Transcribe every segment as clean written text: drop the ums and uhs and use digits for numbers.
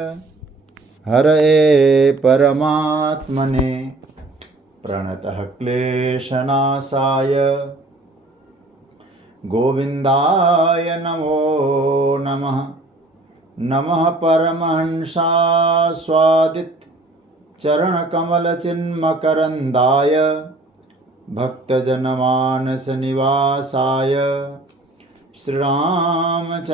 हरये परमात्मने प्रणतः क्लेशनाशाय गोविन्दाय नमो नमः। नमः परमहंसास्वादित चरणकमलचिन्मकरन्दाय भक्तजनमानसनिवासाय श्रीरामचन्द्राय।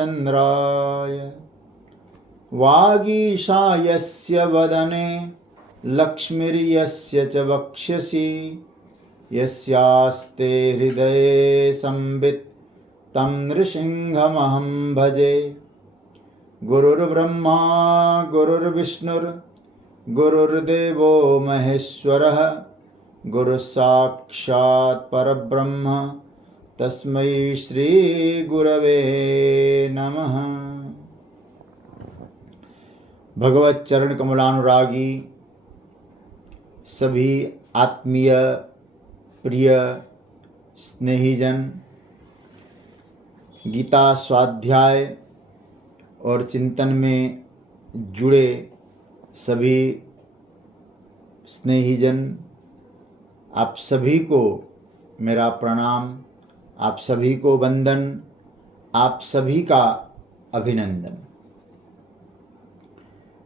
वागीशायस्य वदने लक्ष्मीर्यस्य च वक्ष्यसि यस्यास्ते हृदये संवित् तं नृसिंहमहं भजे। गुरुर्ब्रह्मा गुरुर्विष्णुर्गुरुर्देवो महेश्वरः गुरुसाक्षात् परब्रह्म तस्मै श्री गुरवे नमः। भगवत चरण कमलानुरागी सभी आत्मीय प्रिय स्नेहीजन, गीता स्वाध्याय और चिंतन में जुड़े सभी स्नेहीजन, आप सभी को मेरा प्रणाम, आप सभी को वंदन, आप सभी का अभिनंदन।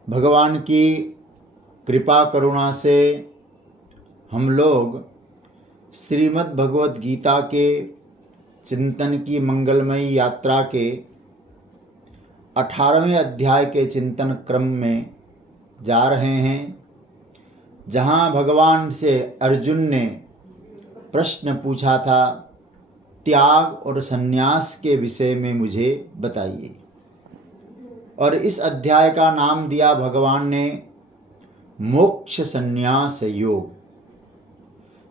भगवान की कृपा करुणा से हम लोग श्रीमद् भगवत गीता के चिंतन की मंगलमयी यात्रा के 18वें अध्याय के चिंतन क्रम में जा रहे हैं, जहाँ भगवान से अर्जुन ने प्रश्न पूछा था, त्याग और संन्यास के विषय में मुझे बताइए। और इस अध्याय का नाम दिया भगवान ने मोक्ष संन्यास योग।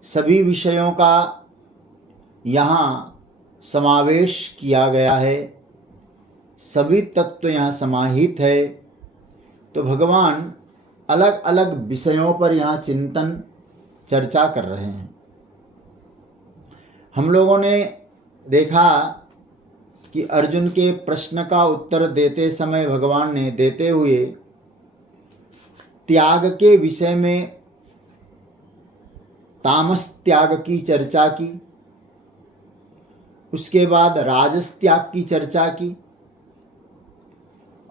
सभी विषयों का यहाँ समावेश किया गया है, सभी तत्व यहाँ समाहित है। तो भगवान अलग अलग विषयों पर यहाँ चिंतन चर्चा कर रहे हैं। हम लोगों ने देखा कि अर्जुन के प्रश्न का उत्तर देते समय भगवान ने देते हुए त्याग के विषय में तामस त्याग की चर्चा की, उसके बाद राजस त्याग की चर्चा की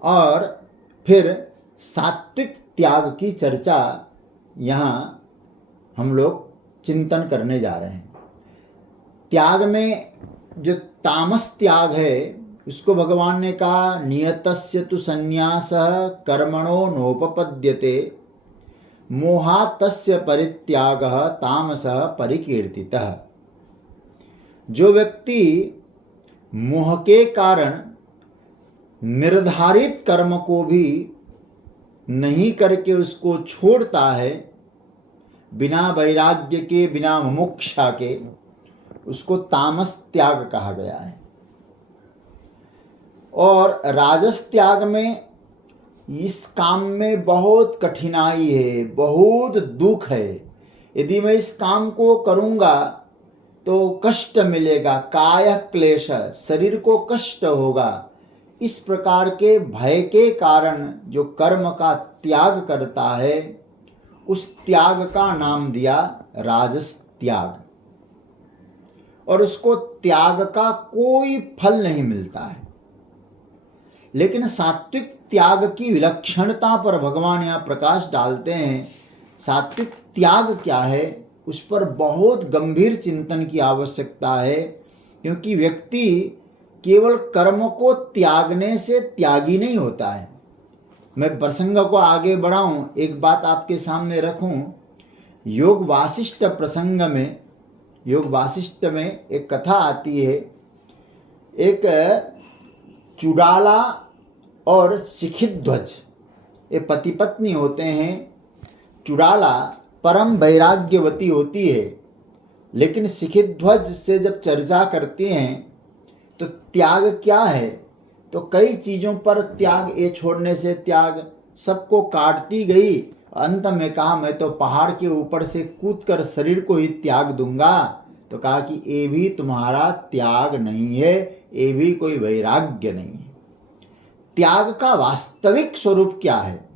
और फिर सात्विक त्याग की चर्चा यहाँ हम लोग चिंतन करने जा रहे हैं। त्याग में जो तामस त्याग है उसको भगवान ने कहा, नियतस्य तु संन्यासः कर्मणो नोपपद्यते मोहातस्य परित्यागः तामसः परिकीर्तितः। जो व्यक्ति मोह के कारण निर्धारित कर्म को भी नहीं करके उसको छोड़ता है, बिना वैराग्य के, बिना मुमुक्षा के, उसको तामस त्याग कहा गया है। और राजस त्याग में इस काम में बहुत कठिनाई है, बहुत दुख है। यदि मैं इस काम को करूँगा तो कष्ट मिलेगा, काय क्लेश, शरीर को कष्ट होगा। इस प्रकार के भय के कारण जो कर्म का त्याग करता है, उस त्याग का नाम दिया राजस त्याग। और उसको त्याग का कोई फल नहीं मिलता है। लेकिन सात्विक त्याग की विलक्षणता पर भगवान यहाँ प्रकाश डालते हैं। सात्विक त्याग क्या है, उस पर बहुत गंभीर चिंतन की आवश्यकता है, क्योंकि व्यक्ति केवल कर्म को त्यागने से त्यागी नहीं होता है। मैं प्रसंग को आगे बढ़ाऊं, एक बात आपके सामने रखूं। योग वासिष्ठ प्रसंग में, योग वासिष्ठ में एक कथा आती है। एक चुड़ाला और शिखिध्वज, ये पति पत्नी होते हैं। चुड़ाला परम वैराग्यवती होती है, लेकिन शिखिध्वज से जब चर्चा करते हैं तो त्याग क्या है, तो कई चीज़ों पर त्याग, ये छोड़ने से त्याग, सबको काटती गई। अंत में कहा, मैं तो पहाड़ के ऊपर से कूदकर शरीर को ही त्याग दूंगा। तो कहा कि ये भी तुम्हारा त्याग नहीं है, ये भी कोई वैराग्य नहीं है। त्याग का वास्तविक स्वरूप क्या है,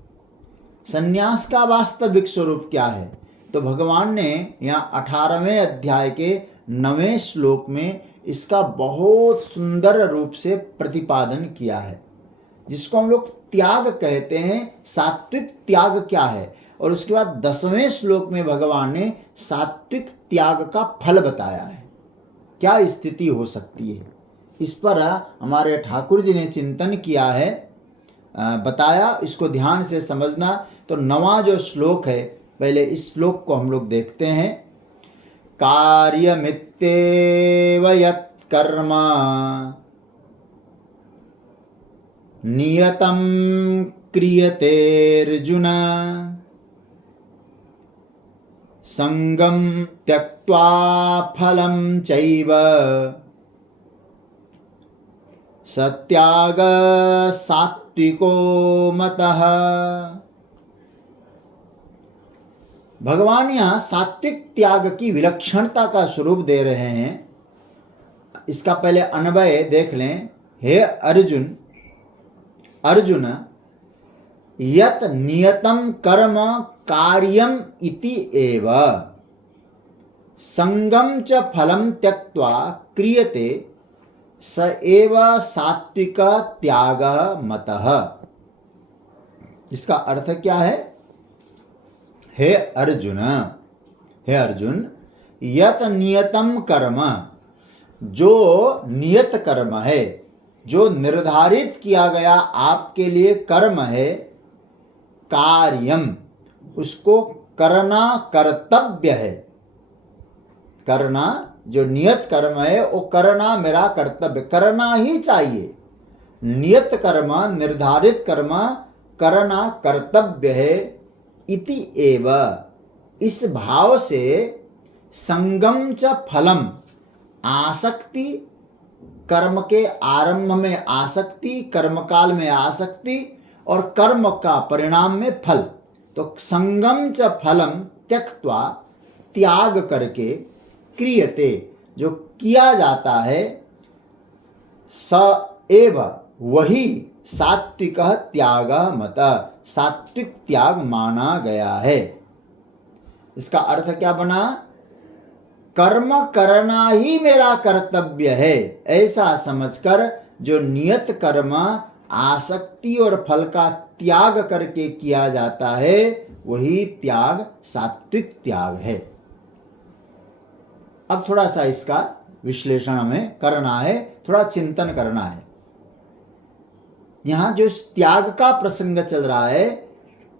संन्यास का वास्तविक स्वरूप क्या है? तो भगवान ने यहाँ 18वें अध्याय के 9वें श्लोक में इसका बहुत सुंदर रूप से प्रतिपादन किया है, जिसको हम लोग त्याग कहते हैं। सात्विक त्याग क्या है? और उसके बाद 10वें श्लोक में भगवान ने सात्विक त्याग का फल बताया है। क्या स्थिति हो सकती है, इस पर हमारे ठाकुर जी ने चिंतन किया है, बताया। इसको ध्यान से समझना। तो 9वां जो श्लोक है, पहले इस श्लोक को हम लोग देखते हैं। कार्यमित्येव यत् कर्म नियतं क्रियते अर्जुन संगम त्यक्त्वा फलं चैव सत्याग सात्विको मतः। भगवान यहाँ सात्विक त्याग की विलक्षणता का स्वरूप दे रहे हैं। इसका पहले अन्वय देख लें। हे अर्जुन, अर्जुन यत नियतम कर्म कार्यम इति एव संगम च फलम त्यक्त्वा क्रियते स एव सात्विक त्याग मतः। इसका अर्थ क्या है? हे अर्जुन, हे अर्जुन, यत नियतम कर्म, जो नियत कर्म है, जो निर्धारित किया गया आपके लिए कर्म है, कार्यम, उसको करना कर्तव्य है। करना, जो नियत कर्म है वो करना मेरा कर्तव्य, करना ही चाहिए। नियत कर्म, निर्धारित कर्म करना कर्तव्य है। इति एव, इस भाव से संगम च फलम, आसक्ति, कर्म के आरंभ में आसक्ति, कर्मकाल में आसक्ति और कर्म का परिणाम में फल। तो संगम च फलम त्यक्त्वा, त्याग करके, क्रियते, जो किया जाता है, स एव, वही सात्विक त्याग मत, सात्विक त्याग माना गया है। इसका अर्थ क्या बना? कर्म करना ही मेरा कर्तव्य है, ऐसा समझकर जो नियत कर्म आसक्ति और फल का त्याग करके किया जाता है, वही त्याग सात्विक त्याग है। अब थोड़ा सा इसका विश्लेषण हमें करना है, थोड़ा चिंतन करना है। यहां जो त्याग का प्रसंग चल रहा है,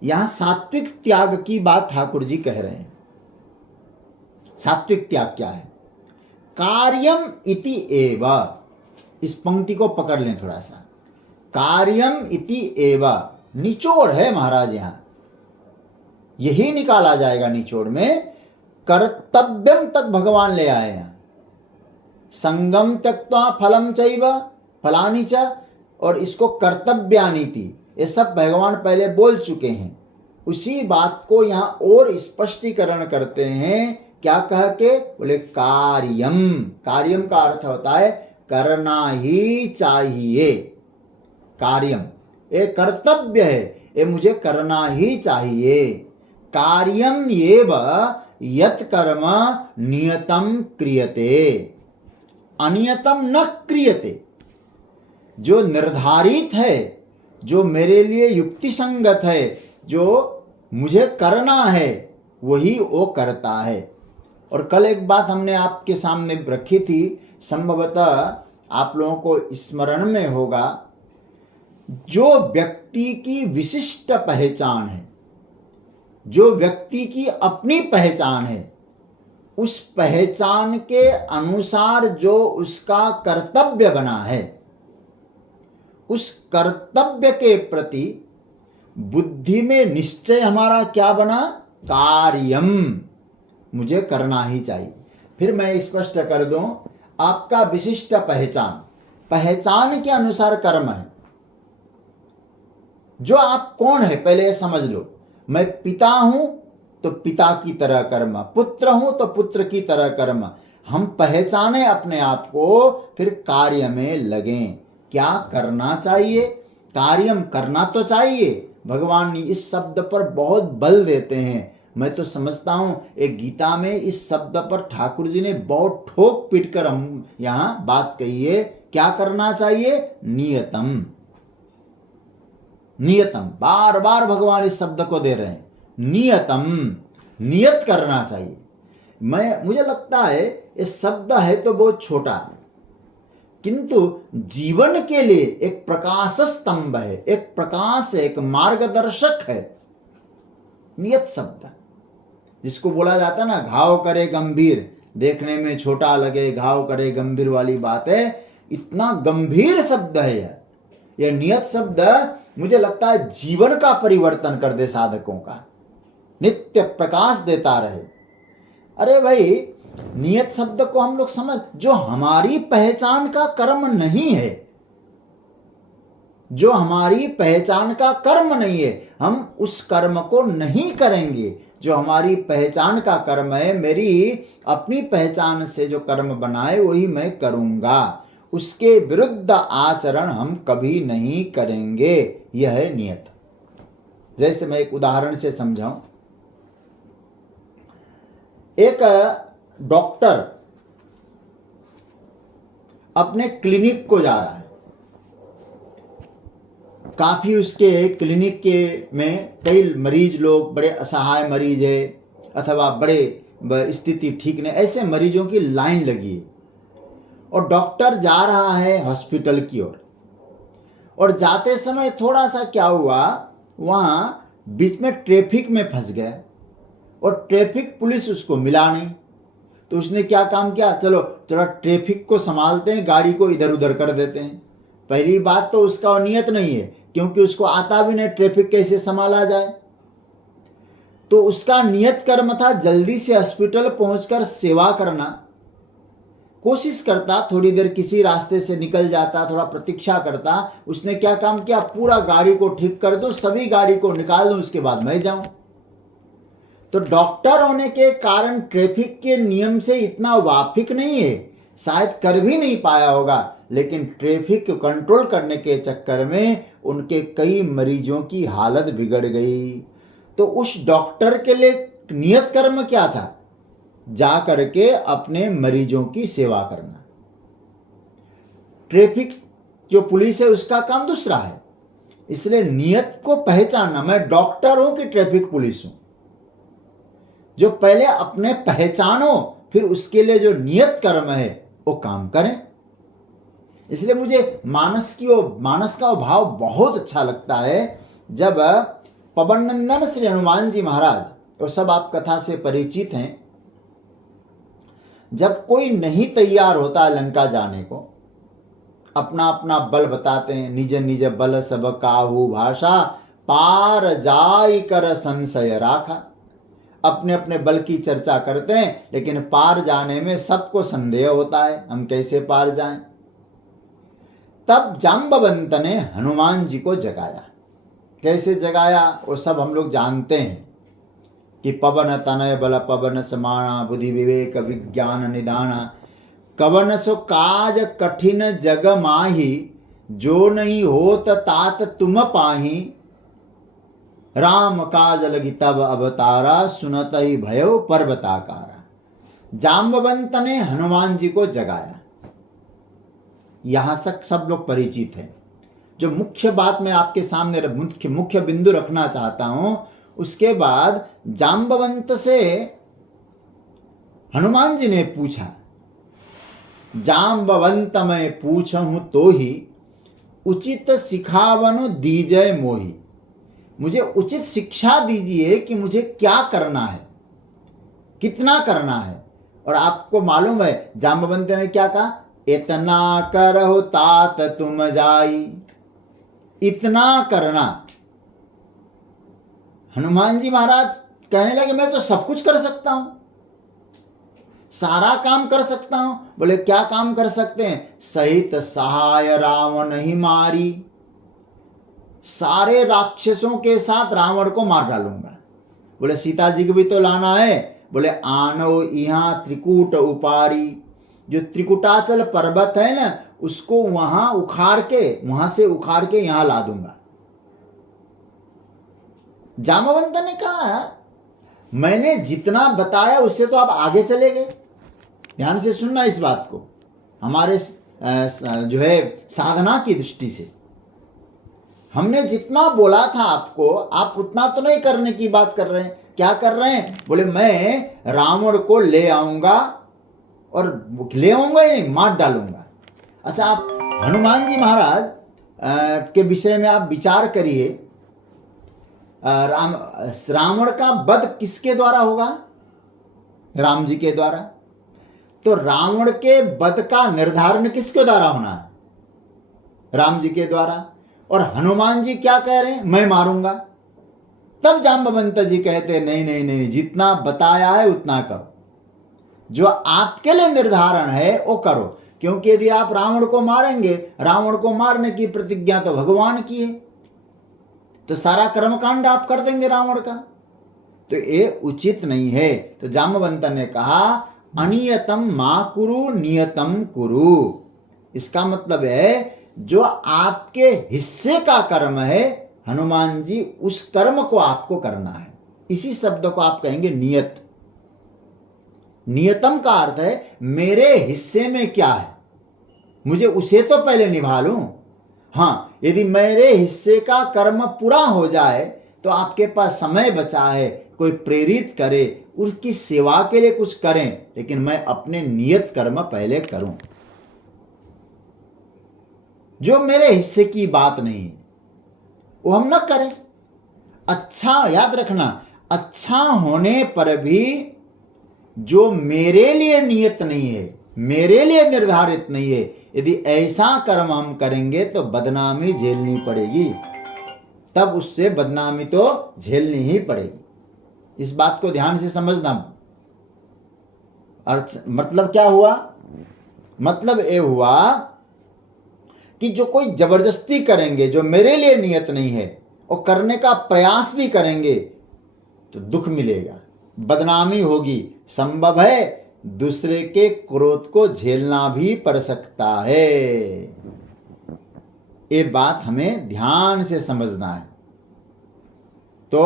यहां सात्विक त्याग की बात ठाकुर जी कह रहे हैं। सात्विक त्याग क्या है? कार्यम इति एव, इस पंक्ति को पकड़ लें थोड़ा सा। कार्यम इति एव, निचोड़ है महाराज, यहां यही निकाला जाएगा निचोड़ में। कर्तव्यम तक भगवान ले आए हैं। संगम त्यक्त्वा फलम चैव फलानि च, और इसको कर्तव्यानीति, ये सब भगवान पहले बोल चुके हैं। उसी बात को यहां और स्पष्टीकरण करते हैं। क्या कह के? बोले कार्यम। कार्यम का अर्थ होता है करना ही चाहिए। कार्यम, ये कर्तव्य है, ये मुझे करना ही चाहिए। कार्यम एव यत् कर्म नियतम क्रियते, अनियतम न क्रियते। जो निर्धारित है, जो मेरे लिए युक्ति संगत है, जो मुझे करना है, वही वो करता है। और कल एक बात हमने आपके सामने रखी थी, संभवतः आप लोगों को स्मरण में होगा। जो व्यक्ति की विशिष्ट पहचान है, जो व्यक्ति की अपनी पहचान है, उस पहचान के अनुसार जो उसका कर्तव्य बना है, उस कर्तव्य के प्रति बुद्धि में निश्चय हमारा क्या बना? कार्यम, मुझे करना ही चाहिए। फिर मैं स्पष्ट कर दूं, आपका विशिष्ट पहचान, पहचान के अनुसार कर्म है। जो आप कौन है पहले समझ लो। मैं पिता हूं तो पिता की तरह कर्म, पुत्र हूं तो पुत्र की तरह कर्म। हम पहचाने अपने आप को, फिर कार्य में लगें। क्या करना चाहिए? कार्यम करना तो चाहिए, भगवान इस शब्द पर बहुत बल देते हैं। मैं तो समझता हूं एक गीता में इस शब्द पर ठाकुर जी ने बहुत ठोक पीट कर हम यहाँ बात कही है। क्या करना चाहिए? नियतम। नियतम, बार बार भगवान इस शब्द को दे रहे हैं। नियतम, नियत करना चाहिए। मुझे लगता है ये शब्द है तो बहुत छोटा, किंतु जीवन के लिए एक प्रकाश स्तंभ है, एक प्रकाश है, एक मार्गदर्शक है। नियत शब्द जिसको बोला जाता है ना, घाव करे गंभीर, देखने में छोटा लगे, घाव करे गंभीर वाली बात है। इतना गंभीर शब्द है यह नियत शब्द। मुझे लगता है जीवन का परिवर्तन कर दे, साधकों का नित्य प्रकाश देता रहे। अरे भाई, नियत शब्द को हम लोग समझ, जो हमारी पहचान का कर्म नहीं है, जो हमारी पहचान का कर्म नहीं है, हम उस कर्म को नहीं करेंगे। जो हमारी पहचान का कर्म है, मेरी अपनी पहचान से जो कर्म बनाए वही मैं करूंगा, उसके विरुद्ध आचरण हम कभी नहीं करेंगे। यह है नियत। जैसे मैं एक उदाहरण से समझाऊं। एक डॉक्टर अपने क्लिनिक को जा रहा है। काफी उसके क्लिनिक के में कई मरीज लोग, बड़े असहाय मरीज है अथवा बड़े स्थिति ठीक नहीं, ऐसे मरीजों की लाइन लगी है। और डॉक्टर जा रहा है हॉस्पिटल की ओर। और जाते समय थोड़ा सा क्या हुआ, वहां बीच में ट्रैफिक में फंस गया और ट्रैफिक पुलिस उसको मिला नहीं। तो उसने क्या काम किया, चलो थोड़ा ट्रैफिक को संभालते हैं, गाड़ी को इधर उधर कर देते हैं। पहली बात तो उसका नियत नहीं है, क्योंकि उसको आता भी नहीं ट्रैफिक कैसे संभाला जाए। तो उसका नियत कर्म था जल्दी से हॉस्पिटल पहुंचकर सेवा करना। कोशिश करता, थोड़ी देर किसी रास्ते से निकल जाता, थोड़ा प्रतीक्षा करता। उसने क्या काम किया, पूरा गाड़ी को ठीक कर दो, सभी गाड़ी को निकाल दो, उसके बाद मैं जाऊं। तो डॉक्टर होने के कारण ट्रैफिक के नियम से इतना वाकिफ नहीं है, शायद कर भी नहीं पाया होगा, लेकिन ट्रैफिक को कंट्रोल करने के चक्कर में उनके कई मरीजों की हालत बिगड़ गई। तो उस डॉक्टर के लिए नियत कर्म क्या था? जा करके अपने मरीजों की सेवा करना। ट्रैफिक जो पुलिस है उसका काम दूसरा है। इसलिए नियत को पहचानना, मैं डॉक्टर हूं कि ट्रैफिक पुलिस हूं, जो पहले अपने पहचानो, फिर उसके लिए जो नियत कर्म है वो काम करें। इसलिए मुझे मानस का भाव बहुत अच्छा लगता है। जब पवन नंदन श्री हनुमान जी महाराज, वो सब आप कथा से परिचित हैं, जब कोई नहीं तैयार होता लंका जाने को, अपना अपना बल बताते हैं, निज निज बल सब काहू भाषा, पार जाई कर संशय राखा। अपने अपने बल की चर्चा करते हैं, लेकिन पार जाने में सबको संदेह होता है, हम कैसे पार जाएं। तब जाम्बवंत ने हनुमान जी को जगाया। कैसे जगाया वो सब हम लोग जानते हैं कि पवन तनय बल पवन समाना, बुद्धि विवेक विज्ञान निदाना, कवन सो काज कठिन जग माही, जो नहीं होत तात तुम पाही, राम काज लगी तब अवतारा, सुनत ही भयो पर्वताकारा। जाम्बवंत ने हनुमान जी को जगाया। यहां तक सब लोग परिचित हैं। जो मुख्य बात मैं आपके सामने मुख्य बिंदु रखना चाहता हूं, उसके बाद जाम्बवंत से हनुमान जी ने पूछा, जाम्बवंत मैं पूछूं तो ही, उचित सिखावनु दीजय मोहि। मुझे उचित शिक्षा दीजिए कि मुझे क्या करना है, कितना करना है। और आपको मालूम है जाम्बवंत ने क्या कहा, इतना करहो तात तुम जाई। इतना करना। हनुमान जी महाराज कहने लगे मैं तो सब कुछ कर सकता हूं, सारा काम कर सकता हूं। बोले क्या काम कर सकते हैं? सहित सहाय रावण ही मारी, सारे राक्षसों के साथ रावण को मार डालूंगा। बोले सीता जी को भी तो लाना है। बोले आनो यहाँ त्रिकूट उपारी, जो त्रिकुटाचल पर्वत है ना, उसको वहां से उखाड़ के यहां ला दूंगा। जामवंत ने कहा मैंने जितना बताया उससे तो आप आगे चले गए। ध्यान से सुनना इस बात को, हमारे जो है साधना की दृष्टि से। हमने जितना बोला था आपको, आप उतना तो नहीं करने की बात कर रहे हैं। क्या कर रहे हैं? बोले मैं रावण को ले आऊंगा, और ले आऊंगा ही नहीं, मार डालूंगा। अच्छा, आप हनुमान जी महाराज के विषय में आप विचार करिए। रावण का वध किसके द्वारा होगा? राम जी के द्वारा। तो रावण के वध का निर्धारण किसके द्वारा होना है? राम जी के द्वारा। और हनुमान जी क्या कह रहे हैं? मैं मारूंगा। तब जाम्बवंत जी कहते नहीं नहीं नहीं, जितना बताया है उतना करो, जो आपके लिए निर्धारण है वो करो। क्योंकि यदि आप रावण को मारेंगे, रावण को मारने की प्रतिज्ञा तो भगवान की है, तो सारा कर्मकांड आप कर देंगे रावण का, तो ये उचित नहीं है। तो जाम्बवंत ने कहा अनियतम मा कुरु नियतम कुरु। इसका मतलब है जो आपके हिस्से का कर्म है हनुमान जी, उस कर्म को आपको करना है। इसी शब्द को आप कहेंगे नियत। नियतम का अर्थ है मेरे हिस्से में क्या है, मुझे उसे तो पहले निभा लूं। हाँ, यदि मेरे हिस्से का कर्म पूरा हो जाए तो आपके पास समय बचा है, कोई प्रेरित करे, उसकी सेवा के लिए कुछ करें, लेकिन मैं अपने नियत कर्म पहले करूं। जो मेरे हिस्से की बात नहीं वो हम न करें। अच्छा याद रखना, अच्छा होने पर भी जो मेरे लिए नियत नहीं है, मेरे लिए निर्धारित नहीं है, यदि ऐसा कर्म हम करेंगे तो बदनामी झेलनी पड़ेगी। तब उससे बदनामी तो झेलनी ही पड़ेगी। इस बात को ध्यान से समझना। मतलब क्या हुआ? मतलब ये हुआ कि जो कोई जबरदस्ती करेंगे, जो मेरे लिए नियत नहीं है, और करने का प्रयास भी करेंगे तो दुख मिलेगा, बदनामी होगी, संभव है दूसरे के क्रोध को झेलना भी पड़ सकता है। ये बात हमें ध्यान से समझना है। तो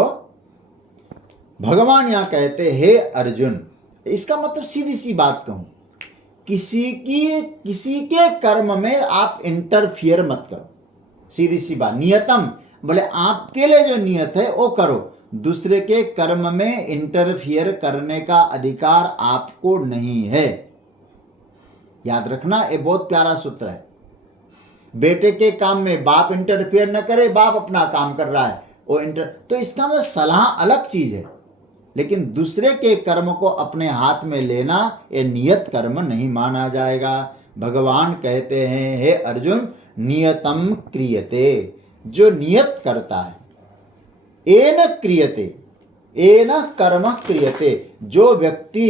भगवान यहां कहते हे अर्जुन, इसका मतलब सीधी सी बात कहूं, किसी के कर्म में आप इंटरफियर मत करो। सीधी सी बात। नियतम बोले आपके लिए जो नियत है वो करो, दूसरे के कर्म में इंटरफियर करने का अधिकार आपको नहीं है। याद रखना, ये बहुत प्यारा सूत्र है। बेटे के काम में बाप इंटरफियर न करे, बाप अपना काम कर रहा है वो तो इसका मतलब सलाह अलग चीज है, लेकिन दूसरे के कर्म को अपने हाथ में लेना ये नियत कर्म नहीं माना जाएगा। भगवान कहते हैं हे अर्जुन, नियतम क्रियते, जो नियत करता है, एन क्रियते, एन कर्म क्रियते, जो व्यक्ति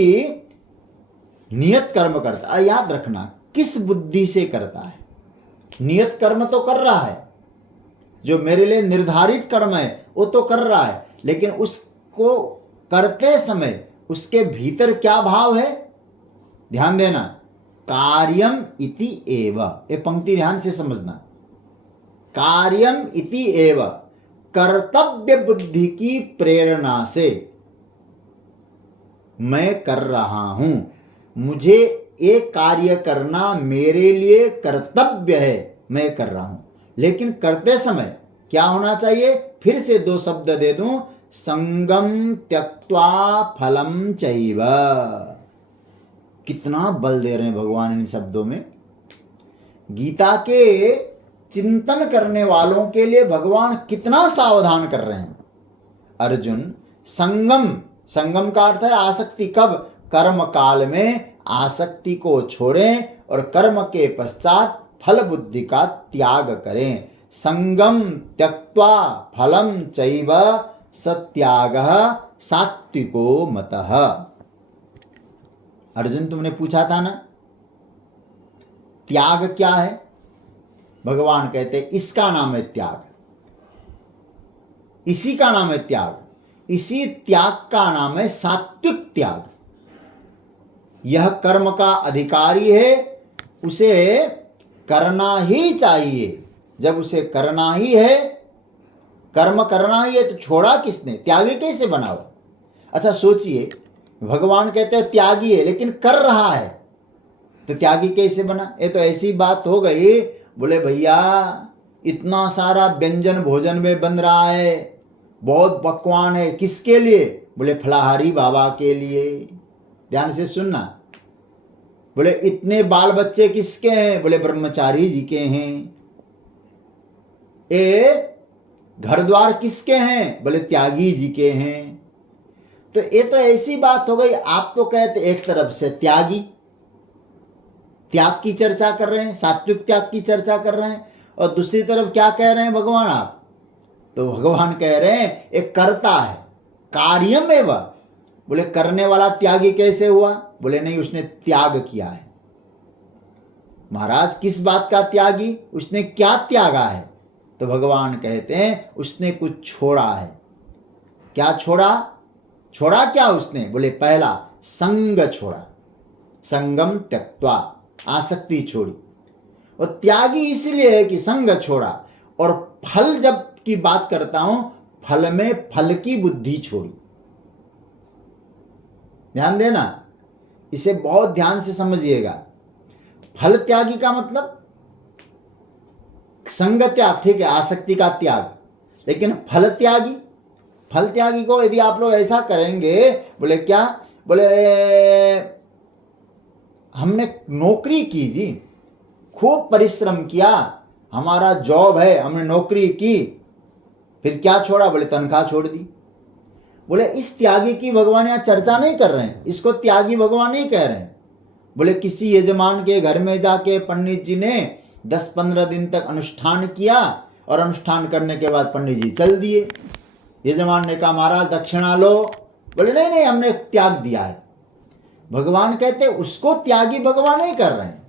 नियत कर्म करता है। याद रखना, किस बुद्धि से करता है? नियत कर्म तो कर रहा है, जो मेरे लिए निर्धारित कर्म है वो तो कर रहा है, लेकिन उसको करते समय उसके भीतर क्या भाव है? ध्यान देना, कार्यम इति एव, ये पंक्ति ध्यान से समझना। कार्यम इति एव, कर्तव्य बुद्धि की प्रेरणा से मैं कर रहा हूं, मुझे एक कार्य करना मेरे लिए कर्तव्य है, मैं कर रहा हूं। लेकिन करते समय क्या होना चाहिए? फिर से दो शब्द दे दूं, संगम त्यक्त्वा फलम चैव। कितना बल दे रहे हैं भगवान इन शब्दों में। गीता के चिंतन करने वालों के लिए भगवान कितना सावधान कर रहे हैं। अर्जुन, संगम, संगम का अर्थ है आसक्ति। कब? कर्म काल में आसक्ति को छोड़ें और कर्म के पश्चात फल बुद्धि का त्याग करें। संगम त्यक्त्वा फलम चैव सत्यागः सात्विको मतः। अर्जुन, तुमने पूछा था ना त्याग क्या है? भगवान कहते इसका नाम है त्याग, इसी का नाम है त्याग। इसी त्याग का नाम है सात्विक त्याग। यह कर्म का अधिकारी है, उसे करना ही चाहिए। जब उसे करना ही है कर्म करना ही है तो छोड़ा किसने? त्यागी कैसे बना हो? अच्छा सोचिए, भगवान कहते हैं त्यागी है लेकिन कर रहा है, तो त्यागी कैसे बना? ये तो ऐसी बात हो गई, बोले भैया इतना सारा व्यंजन भोजन में बन रहा है, बहुत पकवान है, किसके लिए? बोले फलाहारी बाबा के लिए। ध्यान से सुनना। बोले इतने बाल बच्चे किसके हैं? बोले ब्रह्मचारी जी के हैं। ए घर द्वार किसके हैं? बोले त्यागी जी के हैं। तो ये तो ऐसी बात हो गई, आप तो कहते एक तरफ से त्यागी, त्याग की चर्चा कर रहे हैं, सात्विक त्याग की चर्चा कर रहे हैं, और दूसरी तरफ क्या कह रहे हैं भगवान आप? तो भगवान कह रहे हैं एक करता है, कार्यम एवं। बोले करने वाला त्यागी कैसे हुआ? बोले नहीं, उसने त्याग किया है। महाराज किस बात का त्यागी? उसने क्या त्यागा है? तो भगवान कहते हैं उसने कुछ छोड़ा है। क्या छोड़ा? छोड़ा क्या उसने? बोले पहला संग छोड़ा, संगम त्यक्त्वा, आसक्ति छोड़ी। और त्यागी इसलिए है कि संग छोड़ा, और फल जब की बात करता हूं, फल में फल की बुद्धि छोड़ी। ध्यान देना, इसे बहुत ध्यान से समझिएगा। फल त्यागी का मतलब संग त्याग, ठीक है, आसक्ति का त्याग, लेकिन फल त्यागी, फल त्यागी को यदि आप लोग ऐसा करेंगे, बोले क्या? बोले हमने नौकरी की जी, खूब परिश्रम किया, हमारा जॉब है, हमने नौकरी की, फिर क्या छोड़ा? बोले तनख्वाह छोड़ दी। बोले इस त्यागी की भगवान यहाँ चर्चा नहीं कर रहे हैं, इसको त्यागी भगवान नहीं कह रहे हैं। बोले किसी यजमान के घर में जाके पंडित जी ने 10-15 दिन तक अनुष्ठान किया, और अनुष्ठान करने के बाद पंडित जी चल दिए। यजमान ने कहा महाराज दक्षिणा लो। बोले नहीं नहीं, हमने त्याग दिया है। भगवान कहते उसको त्यागी भगवान नहीं कर रहे हैं।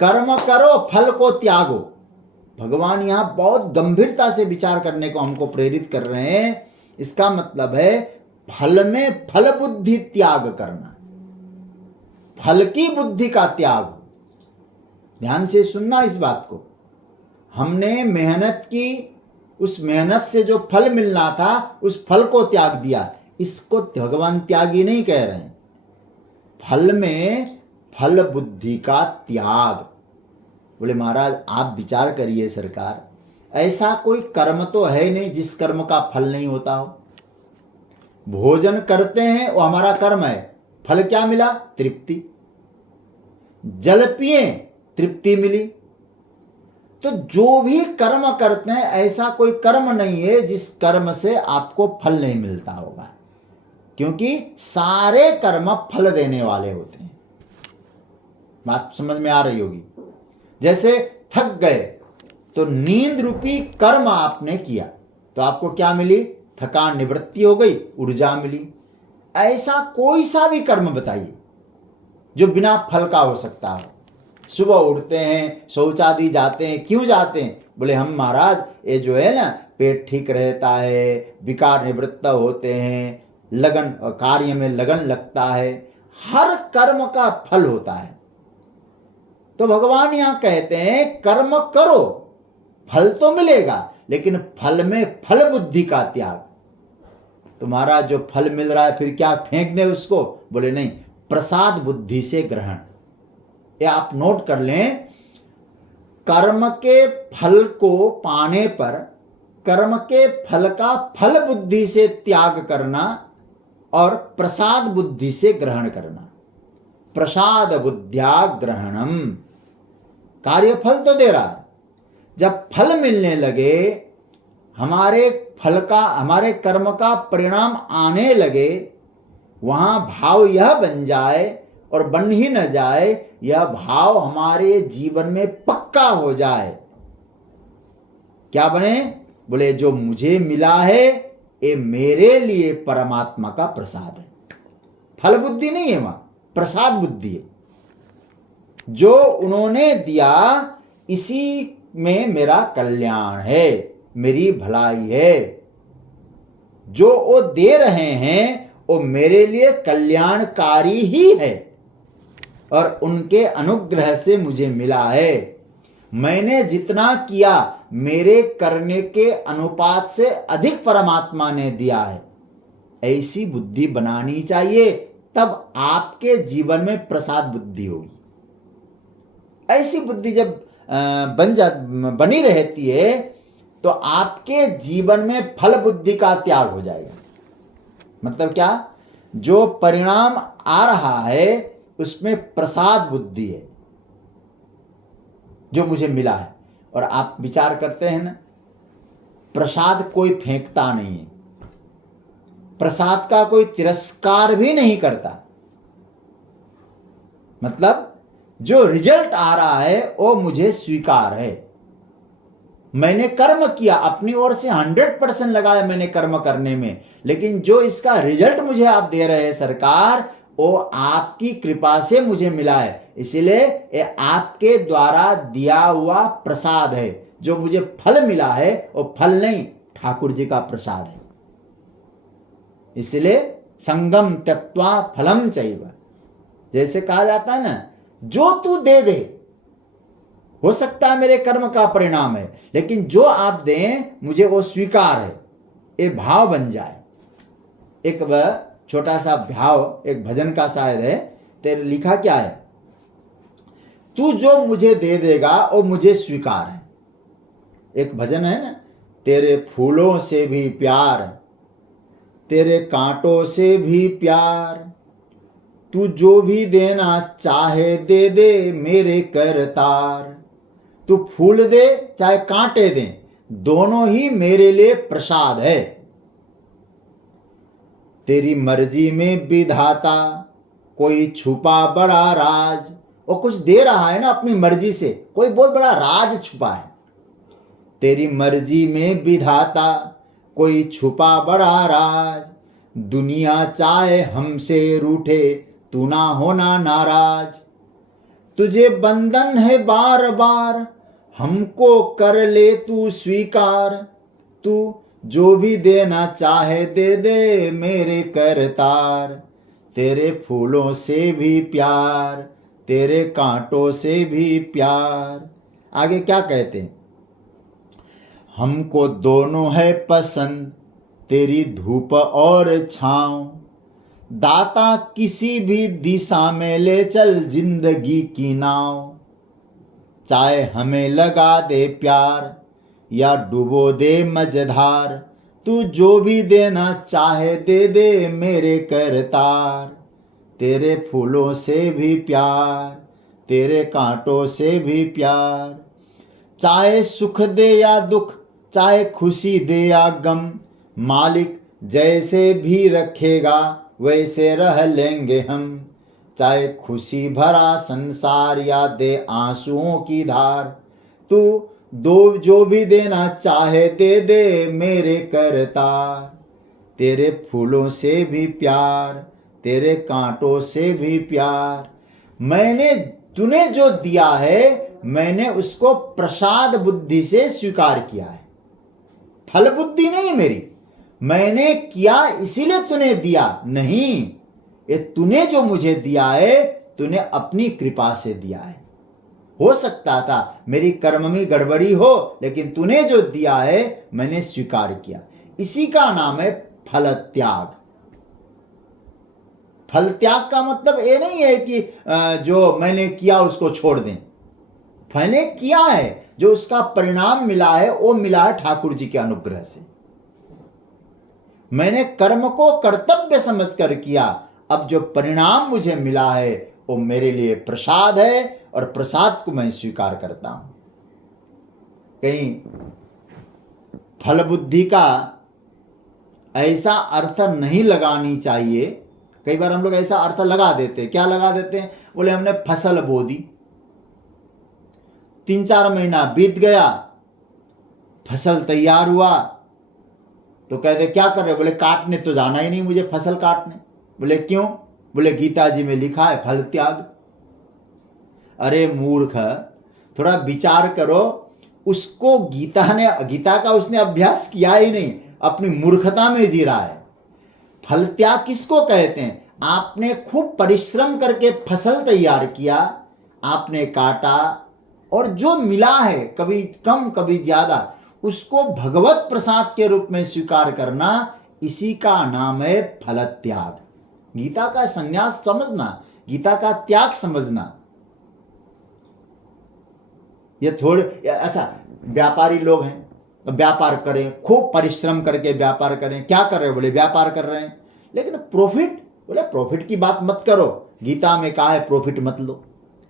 कर्म करो, फल को त्यागो। भगवान यहाँ बहुत गंभीरता से विचार करने को हमको प्रेरित कर रहे हैं। इसका मतलब है फल में फल बुद्धि त्याग करना, फल की बुद्धि का त्याग। ध्यान से सुनना इस बात को। हमने मेहनत की, उस मेहनत से जो फल मिलना था उस फल को त्याग दिया, इसको भगवान त्यागी नहीं कह रहे हैं। फल में फल बुद्धि का त्याग। बोले महाराज आप विचार करिए सरकार, ऐसा कोई कर्म तो है नहीं जिस कर्म का फल नहीं होता हो। भोजन करते हैं वो हमारा कर्म है, फल क्या मिला? तृप्ति। जल पिए, तृप्ति मिली। तो जो भी कर्म करते हैं ऐसा कोई कर्म नहीं है जिस कर्म से आपको फल नहीं मिलता होगा, क्योंकि सारे कर्म फल देने वाले होते हैं। बात समझ में आ रही होगी। जैसे थक गए तो नींद रूपी कर्म आपने किया तो आपको क्या मिली? थकान निवृत्ति हो गई, ऊर्जा मिली। ऐसा कोई सा भी कर्म बताइए जो बिना फल का हो सकता हो। सुबह उठते हैं, शौचादि जाते हैं, क्यों जाते हैं? बोले हम महाराज ये जो है ना, पेट ठीक रहता है, विकार निवृत्त होते हैं, लगन कार्य में लगन लगता है। हर कर्म का फल होता है। तो भगवान यहाँ कहते हैं कर्म करो, फल तो मिलेगा, लेकिन फल में फल बुद्धि का त्याग। तो महाराज जो फल मिल रहा है फिर क्या फेंक दे उसको? बोले नहीं, प्रसाद बुद्धि से ग्रहण। ये आप नोट कर लें, कर्म के फल को पाने पर कर्म के फल का फल बुद्धि से त्याग करना और प्रसाद बुद्धि से ग्रहण करना। प्रसाद बुद्ध्या ग्रहणम। कार्य फल तो दे रहा है, जब फल मिलने लगे, हमारे फल का, हमारे कर्म का परिणाम आने लगे, वहां भाव यह बन जाए और बन ही न जाए, यह भाव हमारे जीवन में पक्का हो जाए। क्या बने? बोले जो मुझे मिला है ये मेरे लिए परमात्मा का प्रसाद है। फल बुद्धि नहीं है, वहां प्रसाद बुद्धि है। जो उन्होंने दिया इसी में मेरा कल्याण है, मेरी भलाई है। जो वो दे रहे हैं वो मेरे लिए कल्याणकारी ही है और उनके अनुग्रह से मुझे मिला है। मैंने जितना किया मेरे करने के अनुपात से अधिक परमात्मा ने दिया है, ऐसी बुद्धि बनानी चाहिए। तब आपके जीवन में प्रसाद बुद्धि होगी। ऐसी बुद्धि जब बनी रहती है तो आपके जीवन में फल बुद्धि का त्याग हो जाएगा। मतलब क्या? जो परिणाम आ रहा है उसमें प्रसाद बुद्धि है, जो मुझे मिला है। और आप विचार करते हैं ना, प्रसाद कोई फेंकता नहीं है, प्रसाद का कोई तिरस्कार भी नहीं करता। मतलब जो रिजल्ट आ रहा है वो मुझे स्वीकार है। मैंने कर्म किया, अपनी ओर से 100% लगाया मैंने कर्म करने में, लेकिन जो इसका रिजल्ट मुझे आप दे रहे हैं सरकार, वो आपकी कृपा से मुझे मिला है। इसलिए ये आपके द्वारा दिया हुआ प्रसाद है। जो मुझे फल मिला है वो फल नहीं, ठाकुर जी का प्रसाद है। इसलिए संगम त्यक्त्वा फलम चैव, जैसे कहा जाता है ना, जो तू दे दे, हो सकता है मेरे कर्म का परिणाम है, लेकिन जो आप दें मुझे वो स्वीकार है, ये भाव बन जाए। एक वह छोटा सा भाव एक भजन का शायद है, तेरे लिखा क्या है, तू जो मुझे दे देगा वो मुझे स्वीकार है। एक भजन है ना, तेरे फूलों से भी प्यार, तेरे कांटों से भी प्यार, तू जो भी देना चाहे दे दे मेरे करतार। तू फूल दे चाहे कांटे दे, दोनों ही मेरे लिए प्रसाद है। तेरी मर्जी में विधाता कोई छुपा बड़ा राज, वो कुछ दे रहा है ना अपनी मर्जी से, कोई बहुत बड़ा राज छुपा है। तेरी मर्जी में विधाता कोई छुपा बड़ा राज, दुनिया चाहे हमसे रूठे तू ना होना नाराज। तुझे बंधन है बार बार हमको कर ले तू स्वीकार, तू जो भी देना चाहे दे दे मेरे करतार। तेरे फूलों से भी प्यार, तेरे कांटों से भी प्यार। आगे क्या कहते हैं, हमको दोनों है पसंद तेरी धूप और छाँव, दाता किसी भी दिशा में ले चल जिंदगी की नाव। चाहे हमें लगा दे प्यार या डुबो दे मझधार, तू जो भी देना चाहे दे दे मेरे करतार। तेरे फूलों से भी प्यार, तेरे कांटों से भी प्यार। चाहे सुख दे या दुख, चाहे खुशी दे या गम, मालिक जैसे भी रखेगा वैसे रह लेंगे हम। चाहे खुशी भरा संसार या दे आंसुओं की धार, तू दो जो भी देना चाहे दे दे मेरे करतार। तेरे फूलों से भी प्यार, तेरे कांटों से भी प्यार। मैंने तूने जो दिया है मैंने उसको प्रसाद बुद्धि से स्वीकार किया है, फल बुद्धि नहीं मेरी। मैंने किया इसीलिए तूने दिया नहीं, ये तूने जो मुझे दिया है तूने अपनी कृपा से दिया है। हो सकता था मेरी कर्म में गड़बड़ी हो, लेकिन तूने जो दिया है मैंने स्वीकार किया। इसी का नाम है फल त्याग। फल त्याग का मतलब ये नहीं है कि जो मैंने किया उसको छोड़ दें। मैंने किया है, जो उसका परिणाम मिला है वो मिला है ठाकुर जी के अनुग्रह से। मैंने कर्म को कर्तव्य समझकर किया, अब जो परिणाम मुझे मिला है वो मेरे लिए प्रसाद है और प्रसाद को मैं स्वीकार करता हूं। कहीं फल बुद्धि का ऐसा अर्थ नहीं लगानी चाहिए। कई बार हम लोग ऐसा अर्थ लगा देते हैं। क्या लगा देते हैं? बोले हमने फसल बो दी, 3-4 महीना बीत गया, फसल तैयार हुआ, तो कहते क्या कर रहे? बोले काटने तो जाना ही नहीं मुझे, फसल काटने। बोले क्यों? बोले गीता जी में लिखा है फल त्याग। अरे मूर्ख, थोड़ा विचार करो। उसको गीता का उसने अभ्यास किया ही नहीं, अपनी मूर्खता में जी रहा है। फल त्याग किसको कहते हैं? आपने खूब परिश्रम करके फसल तैयार किया, आपने काटा, और जो मिला है कभी कम कभी ज्यादा उसको भगवत प्रसाद के रूप में स्वीकार करना, इसी का नाम है फल त्याग। गीता का संन्यास समझना, गीता का त्याग समझना। ये थोड़े अच्छा व्यापारी लोग हैं, व्यापार करें, खूब परिश्रम करके व्यापार करें। क्या कर रहे हो? बोले व्यापार कर रहे हैं। लेकिन प्रॉफिट, बोले प्रॉफिट की बात मत करो, गीता में कहा है प्रॉफिट मत लो।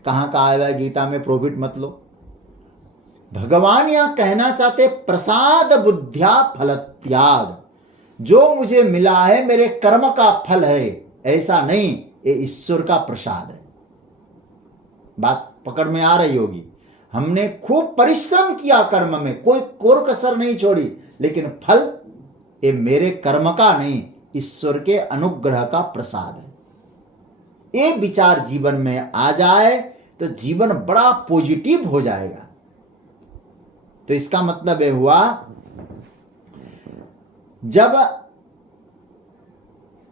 कहाँ कहा है गीता में प्रॉफिट मत लो? भगवान यहां कहना चाहते प्रसाद बुद्ध्या फल त्याग। जो मुझे मिला है मेरे कर्म का फल है, ऐसा नहीं, ये ईश्वर का प्रसाद है। बात पकड़ में आ रही होगी। हमने खूब परिश्रम किया कर्म में, कोई कोर कसर नहीं छोड़ी, लेकिन फल ये मेरे कर्म का नहीं, ईश्वर के अनुग्रह का प्रसाद है। ये विचार जीवन में आ जाए तो जीवन बड़ा पॉजिटिव हो जाएगा। तो इसका मतलब ये हुआ, जब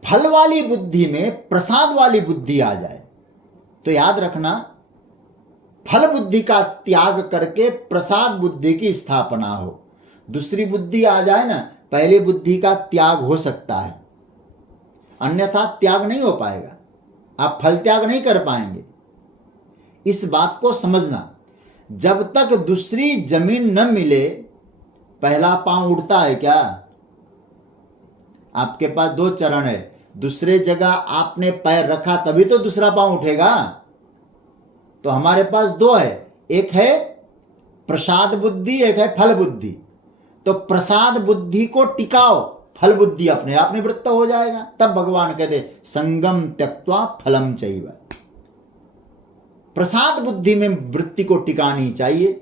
फल वाली बुद्धि में प्रसाद वाली बुद्धि आ जाए तो याद रखना, फल बुद्धि का त्याग करके प्रसाद बुद्धि की स्थापना हो। दूसरी बुद्धि आ जाए ना, पहली बुद्धि का त्याग हो सकता है, अन्यथा त्याग नहीं हो पाएगा। आप फल त्याग नहीं कर पाएंगे। इस बात को समझना, जब तक दूसरी जमीन न मिले पहला पांव उठता है क्या? आपके पास दो चरण है, दूसरे जगह आपने पैर रखा तभी तो दूसरा पांव उठेगा। तो हमारे पास दो है, एक है प्रसाद बुद्धि, एक है फल बुद्धि। तो प्रसाद बुद्धि को टिकाओ, फल बुद्धि अपने आप निवृत्त हो जाएगा। तब भगवान कहते संगम त्यक्त्वा फलम चैव। प्रसाद बुद्धि में वृत्ति को टिकानी चाहिए।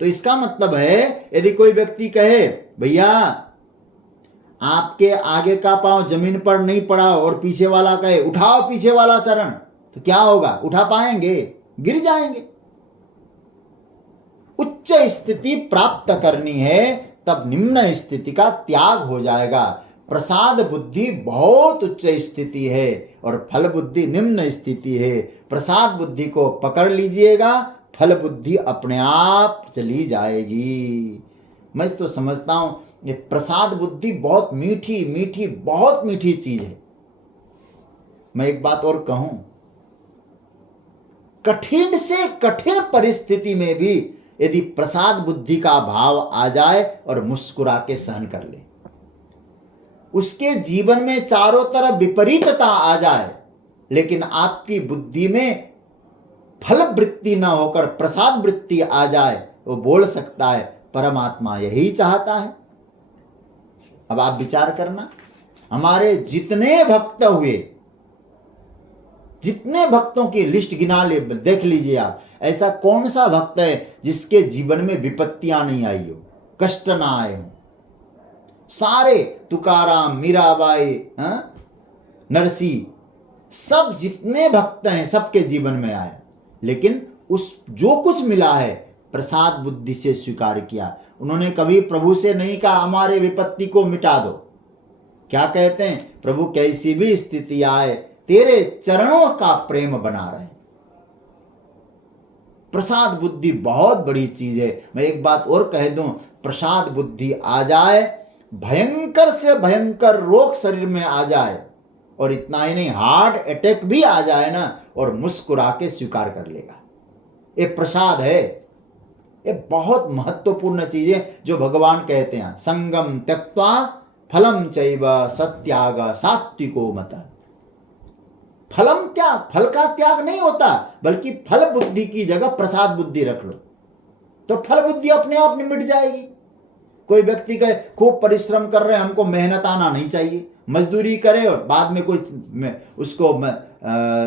तो इसका मतलब है, यदि कोई व्यक्ति कहे भैया आपके आगे का पांव जमीन पर नहीं पड़ा और पीछे वाला कहे उठाओ पीछे वाला चरण, तो क्या होगा? उठा पाएंगे? गिर जाएंगे। उच्च स्थिति प्राप्त करनी है तब निम्न स्थिति का त्याग हो जाएगा। प्रसाद बुद्धि बहुत उच्च स्थिति है और फल बुद्धि निम्न स्थिति है। प्रसाद बुद्धि को पकड़ लीजिएगा, फल बुद्धि अपने आप चली जाएगी। मैं तो समझता हूं ये प्रसाद बुद्धि बहुत मीठी मीठी, बहुत मीठी चीज है। मैं एक बात और कहूं, कठिन से कठिन परिस्थिति में भी यदि प्रसाद बुद्धि का भाव आ जाए और मुस्कुरा के सहन कर ले, उसके जीवन में चारों तरफ विपरीतता आ जाए, लेकिन आपकी बुद्धि में फल वृत्ति न होकर प्रसाद वृत्ति आ जाए, वो बोल सकता है परमात्मा यही चाहता है। अब आप विचार करना, हमारे जितने भक्त हुए, जितने भक्तों की लिस्ट गिना ले, देख लीजिए आप, ऐसा कौन सा भक्त है जिसके जीवन में विपत्तियां नहीं आई हो, कष्ट ना आए हो? सारे तुकाराम, मीराबाई, नरसी, सब जितने भक्त हैं सबके जीवन में आए, लेकिन उस जो कुछ मिला है प्रसाद बुद्धि से स्वीकार किया। उन्होंने कभी प्रभु से नहीं कहा हमारे विपत्ति को मिटा दो। क्या कहते हैं? प्रभु कैसी भी स्थिति आए तेरे चरणों का प्रेम बना रहे। प्रसाद बुद्धि बहुत बड़ी चीज है। मैं एक बात और कह दूं, प्रसाद बुद्धि आ जाए, भयंकर से भयंकर रोग शरीर में आ जाए, और इतना ही नहीं हार्ट अटैक भी आ जाए ना, और मुस्कुरा के स्वीकार कर लेगा। ये प्रसाद है। ये बहुत महत्वपूर्ण चीज है जो भगवान कहते हैं संगम त्यक्त्वा फलम चैव सत्याग सात्विको मतः। फलम त्याग, फल का त्याग नहीं होता, बल्कि फल बुद्धि की जगह प्रसाद बुद्धि रख लो तो फल बुद्धि अपने आप निमिट जाएगी। कोई व्यक्ति कहे खूब परिश्रम कर रहे हैं, हमको मेहनत आना नहीं चाहिए, मजदूरी करे और बाद में कोई उसको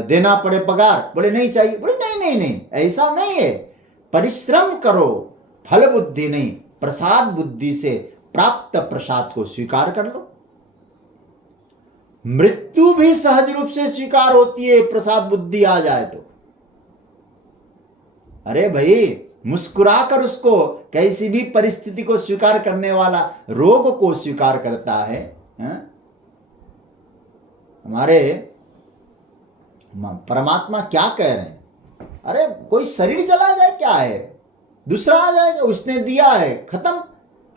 देना पड़े पगार, बोले नहीं चाहिए। बोले नहीं नहीं नहीं, ऐसा नहीं है। परिश्रम करो, फल बुद्धि नहीं, प्रसाद बुद्धि से प्राप्त प्रसाद को स्वीकार कर लो। मृत्यु भी सहज रूप से स्वीकार होती है प्रसाद बुद्धि आ जाए तो। अरे भाई, मुस्कुराकर उसको, कैसी भी परिस्थिति को स्वीकार करने वाला रोग को स्वीकार करता है। हमारे परमात्मा क्या कह रहे हैं? अरे कोई शरीर चला जाए क्या है, दूसरा आ जाएगा, उसने दिया है, खत्म।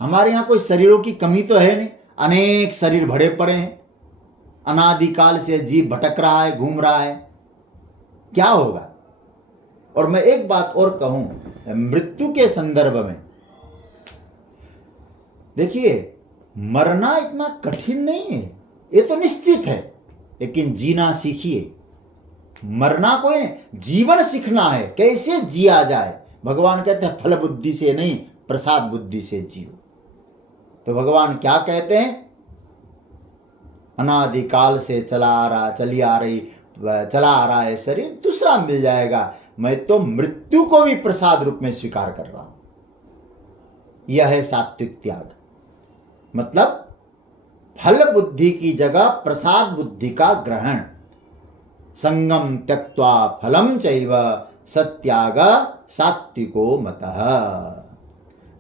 हमारे यहाँ कोई शरीरों की कमी तो है नहीं, अनेक शरीर भरे पड़े हैं, अनादिकाल से जीव भटक रहा है, घूम रहा है, क्या होगा। और मैं एक बात और कहूं मृत्यु के संदर्भ में, देखिए मरना इतना कठिन नहीं है, ये तो निश्चित है, लेकिन जीना सीखिए। मरना कोई नहीं, जीवन सीखना है, कैसे जिया जाए। भगवान कहते हैं फल बुद्धि से नहीं, प्रसाद बुद्धि से जियो। तो भगवान क्या कहते हैं, अनादिकाल से चला आ रहा है शरीर, दूसरा मिल जाएगा, मैं तो मृत्यु को भी प्रसाद रूप में स्वीकार कर रहा हूं। यह है सात्विक त्याग, मतलब फल बुद्धि की जगह प्रसाद बुद्धि का ग्रहण। संगम त्यक्त्वा फलम चैव सत्याग सात्विको मतः।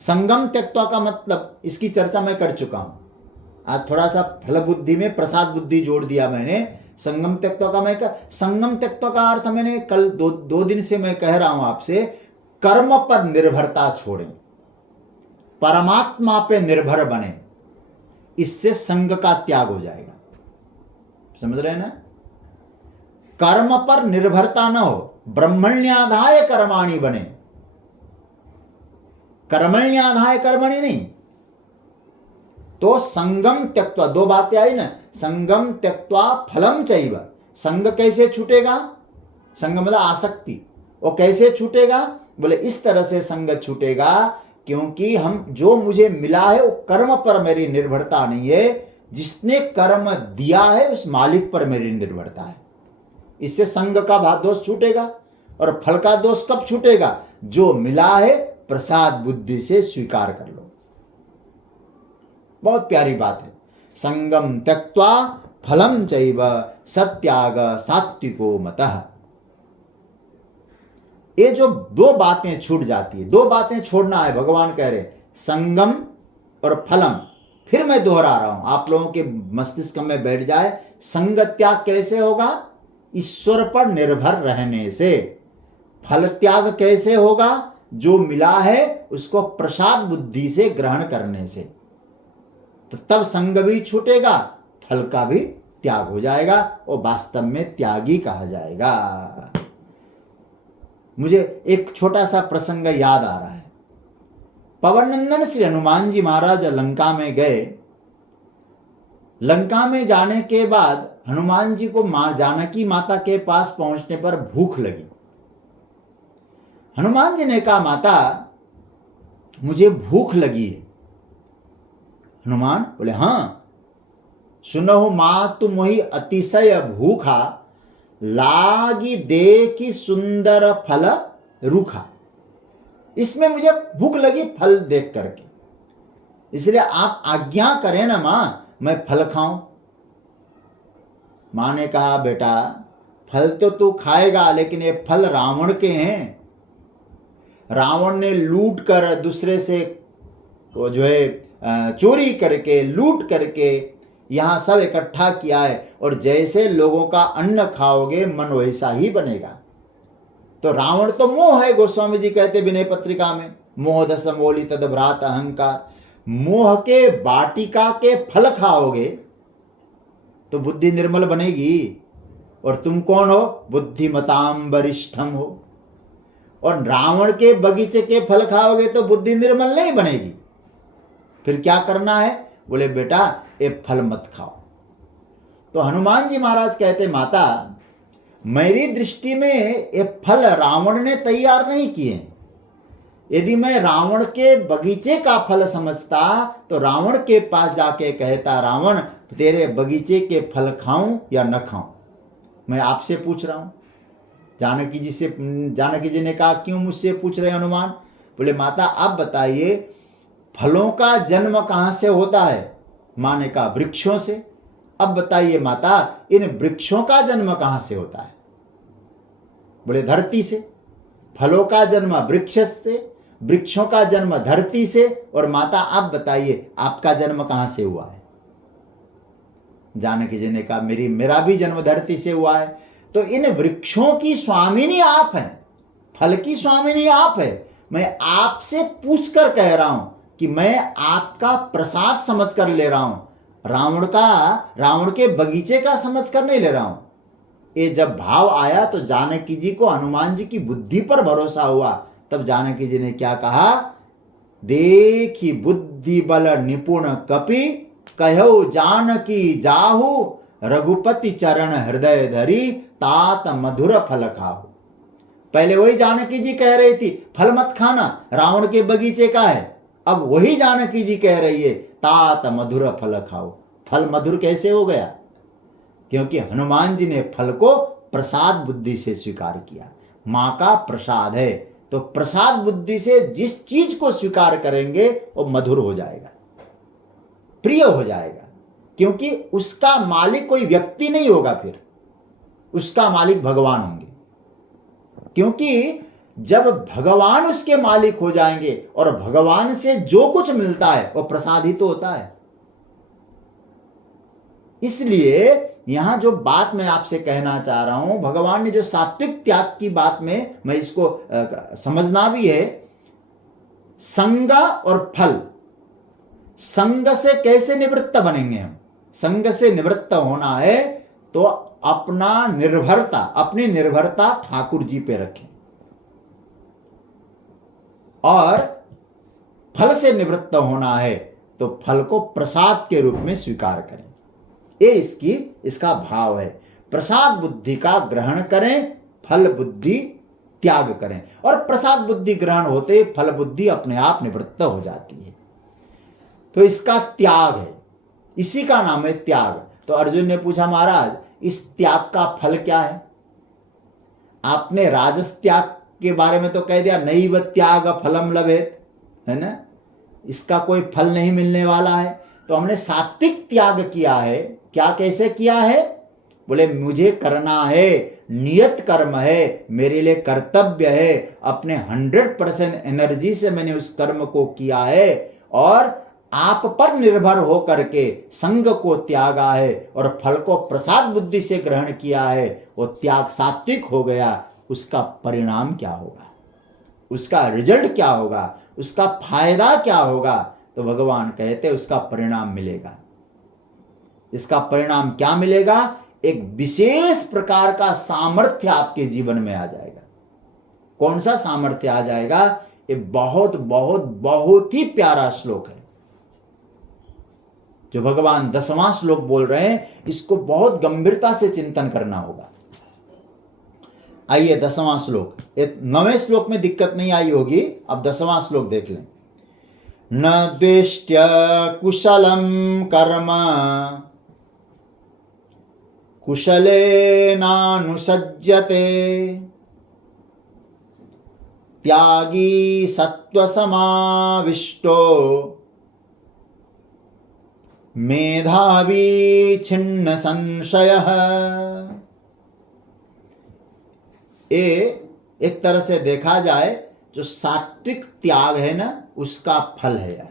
संगम त्यक्त्वा का मतलब, इसकी चर्चा मैं कर चुका हूं, आज थोड़ा सा फल बुद्धि में प्रसाद बुद्धि जोड़ दिया मैंने। संगम त्यक्त्वा का, मैं संगम त्यक्त्वा का अर्थ मैंने कल दो दिन से मैं कह रहा हूं आपसे, कर्म पर निर्भरता छोड़ें, परमात्मा पे निर्भर बने, इससे संग का त्याग हो जाएगा। समझ रहे हैं ना, कर्म पर निर्भरता न हो, ब्रह्मण्याधाय कर्माणि बने, कर्मण्याधाय कर्मणि नहीं। तो संगम त्यक्त्वा, दो बातें आई ना, संगम त्यक्त्वा फलम चैव। संग कैसे छूटेगा, संग मतलब आसक्ति, वो कैसे छूटेगा, बोले इस तरह से संग छूटेगा क्योंकि हम, जो मुझे मिला है वो कर्म पर मेरी निर्भरता नहीं है, जिसने कर्म दिया है उस मालिक पर मेरी निर्भरता है। इससे संग का दोष छूटेगा। और फल का दोष कब छूटेगा, जो मिला है प्रसाद बुद्धि से स्वीकार कर लो। बहुत प्यारी बात है, संगम त्यक्त्वा फलम चैव सत्याग सात्विको मतः। ये जो दो बातें छूट जाती है, दो बातें छोड़ना है, भगवान कह रहे संगम और फलम। फिर मैं दोहरा रहा हूं, आप लोगों के मस्तिष्क में बैठ जाए, संग त्याग कैसे होगा, ईश्वर पर निर्भर रहने से। फल त्याग कैसे होगा, जो मिला है उसको प्रसाद बुद्धि से ग्रहण करने से। तो तब संग भी छूटेगा, फल का भी त्याग हो जाएगा, और वास्तव में त्यागी कहा जाएगा। मुझे एक छोटा सा प्रसंग याद आ रहा है। पवन नंदन श्री हनुमान जी महाराज लंका में गए। लंका में जाने के बाद हनुमान जी को मां जानकी माता के पास पहुंचने पर भूख लगी। हनुमान जी ने कहा, माता मुझे भूख लगी है। हनुमान बोले, हाँ सुनो मां तुम वही अतिशय भूखा, लागी दे की सुंदर फल रूखा। इसमें मुझे भूख लगी फल देख करके, इसलिए आप आज्ञा करें ना मां, मैं फल खाऊं। मां ने कहा, बेटा फल तो तू खाएगा, लेकिन ये फल रावण के हैं। रावण ने लूट कर, दूसरे से जो है चोरी करके, लूट करके यहां सब इकट्ठा किया है, और जैसे लोगों का अन्न खाओगे मन वैसा ही बनेगा। तो रावण तो मोह है, गोस्वामी जी कहते विनय पत्रिका में, मोह दस मोली तद भ्रात अहंकार। मोह के वाटिका के फल खाओगे तो बुद्धि निर्मल बनेगी, और तुम कौन हो, बुद्धिमताम वरिष्ठम हो। और रावण के बगीचे के फल खाओगे तो बुद्धि निर्मल नहीं बनेगी। फिर क्या करना है, बोले बेटा ये फल मत खाओ। तो हनुमान जी महाराज कहते, माता मेरी दृष्टि में ये फल रावण ने तैयार नहीं किए। यदि मैं रावण के बगीचे का फल समझता तो रावण के पास जाके कहता, रावण तेरे बगीचे के फल खाऊं या न खाऊं। मैं आपसे पूछ रहा हूं। जानकी जी ने कहा, क्यों मुझसे पूछ रहे हनुमान। बोले माता आप बताइए, फलों का जन्म कहां से होता है। मां ने कहा, वृक्षों से। अब बताइए माता, इन वृक्षों का जन्म कहां से होता है। बोले धरती से। फलों का जन्म वृक्ष से, वृक्षों का जन्म धरती से। और माता आप बताइए, आपका जन्म कहां से हुआ है। जानकी जी ने कहा, मेरा भी जन्म धरती से हुआ है। तो इन वृक्षों की स्वामिनी आप हैं, फल की स्वामिनी आप है। मैं आपसे पूछकर कह रहा हूं कि मैं आपका प्रसाद समझकर ले रहा हूं, रावण के बगीचे का समझकर नहीं ले रहा हूं। ये जब भाव आया तो जानकी जी को हनुमान जी की बुद्धि पर भरोसा हुआ। तब जानकी जी ने क्या कहा, देखी बुद्धि बल निपुण कपि, कहो जानकी जाहु, रघुपति चरण हृदय धरी, तात मधुर फल खाओ। पहले वही जानकी जी कह रही थी फल मत खाना, रावण के बगीचे का है। अब वही जानकी जी कह रही है तात मधुर फल खाओ। फल मधुर कैसे हो गया? क्योंकि हनुमान जी ने फल को प्रसाद बुद्धि से स्वीकार किया। मां का प्रसाद है, तो प्रसाद बुद्धि से जिस चीज को स्वीकार करेंगे वो मधुर हो जाएगा, प्रिय हो जाएगा। क्योंकि उसका मालिक कोई व्यक्ति नहीं होगा, फिर उसका मालिक भगवान होंगे। क्योंकि जब भगवान उसके मालिक हो जाएंगे और भगवान से जो कुछ मिलता है वो प्रसाद ही तो होता है। इसलिए यहां जो बात मैं आपसे कहना चाह रहा हूं, भगवान ने जो सात्विक त्याग की बात में, मैं इसको समझना भी है, संग और फल। संग से कैसे निवृत्त बनेंगे हम? संग से निवृत्त होना है तो अपनी निर्भरता ठाकुर जी पे रखें, और फल से निवृत्त होना है तो फल को प्रसाद के रूप में स्वीकार करें। ये इसका भाव है। प्रसाद बुद्धि का ग्रहण करें, फल बुद्धि त्याग करें। और प्रसाद बुद्धि ग्रहण होते फल बुद्धि अपने आप निवृत्त हो जाती है। तो इसका त्याग है, इसी का नाम है त्याग। तो अर्जुन ने पूछा, महाराज इस त्याग का फल क्या है? आपने राजस त्याग के बारे में तो कह दिया, नैव त्याग फलम लभेत, है ना, इसका कोई फल नहीं मिलने वाला है। तो हमने सात्विक त्याग किया है। क्या, कैसे किया है? बोले मुझे करना है, नियत कर्म है, मेरे लिए कर्तव्य है, अपने 100% एनर्जी से मैंने उस कर्म को किया है, और आप पर निर्भर हो करके संग को त्यागा है और फल को प्रसाद बुद्धि से ग्रहण किया है। वो त्याग सात्विक हो गया। उसका परिणाम क्या होगा? उसका रिजल्ट क्या होगा? उसका फायदा क्या होगा? तो भगवान कहते उसका परिणाम मिलेगा। इसका परिणाम क्या मिलेगा? एक विशेष प्रकार का सामर्थ्य आपके जीवन में आ जाएगा। कौन सा सामर्थ्य आ जाएगा? ये बहुत बहुत बहुत ही प्यारा श्लोक है जो भगवान 10वां श्लोक बोल रहे हैं। इसको बहुत गंभीरता से चिंतन करना होगा। आइए 10वां श्लोक। 9वें श्लोक में दिक्कत नहीं आई होगी, अब 10वां श्लोक देख लें। न द्वेष्ट्य कुशलम कर्म, कुशलेनानुसज्जते, त्यागी सत्वसमाविष्टो, मेधावी छिन्न संशयः। एक तरह से देखा जाए जो सात्विक त्याग है ना, उसका फल है यार।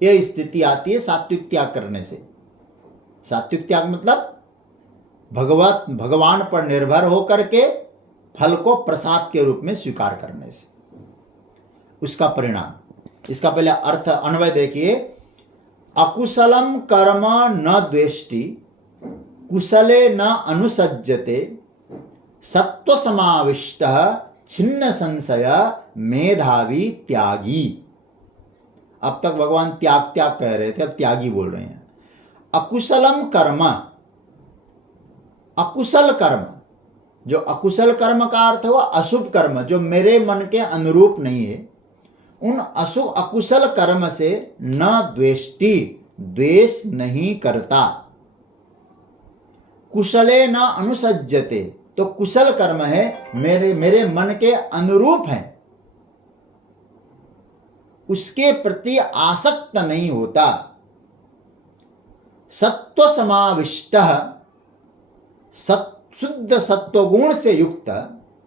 ये स्थिति आती है सात्विक त्याग करने से। सात्विक त्याग मतलब भगवान पर निर्भर होकर के फल को प्रसाद के रूप में स्वीकार करने से, उसका परिणाम। इसका पहले अर्थ अन्वय देखिए। अकुशलम कर्म न द्वेष्टि, कुशले न अनुसज्जते, सत्व समाविष्ट छिन्न संशय, मेधावी त्यागी। अब तक भगवान त्याग कह रहे थे, अब त्यागी बोल रहे हैं। अकुशलम कर्म, अकुशल कर्म, जो अकुशल कर्म का अर्थ हुआ अशुभ कर्म, जो मेरे मन के अनुरूप नहीं है, उन अकुशल कर्म से न द्वेष्टि, द्वेष नहीं करता। कुशले न अनुसज्जते, तो कुशल कर्म है, मेरे मन के अनुरूप है, उसके प्रति आसक्त नहीं होता। सत्व समाविष्ट, शुद्ध सत्वगुण से युक्त,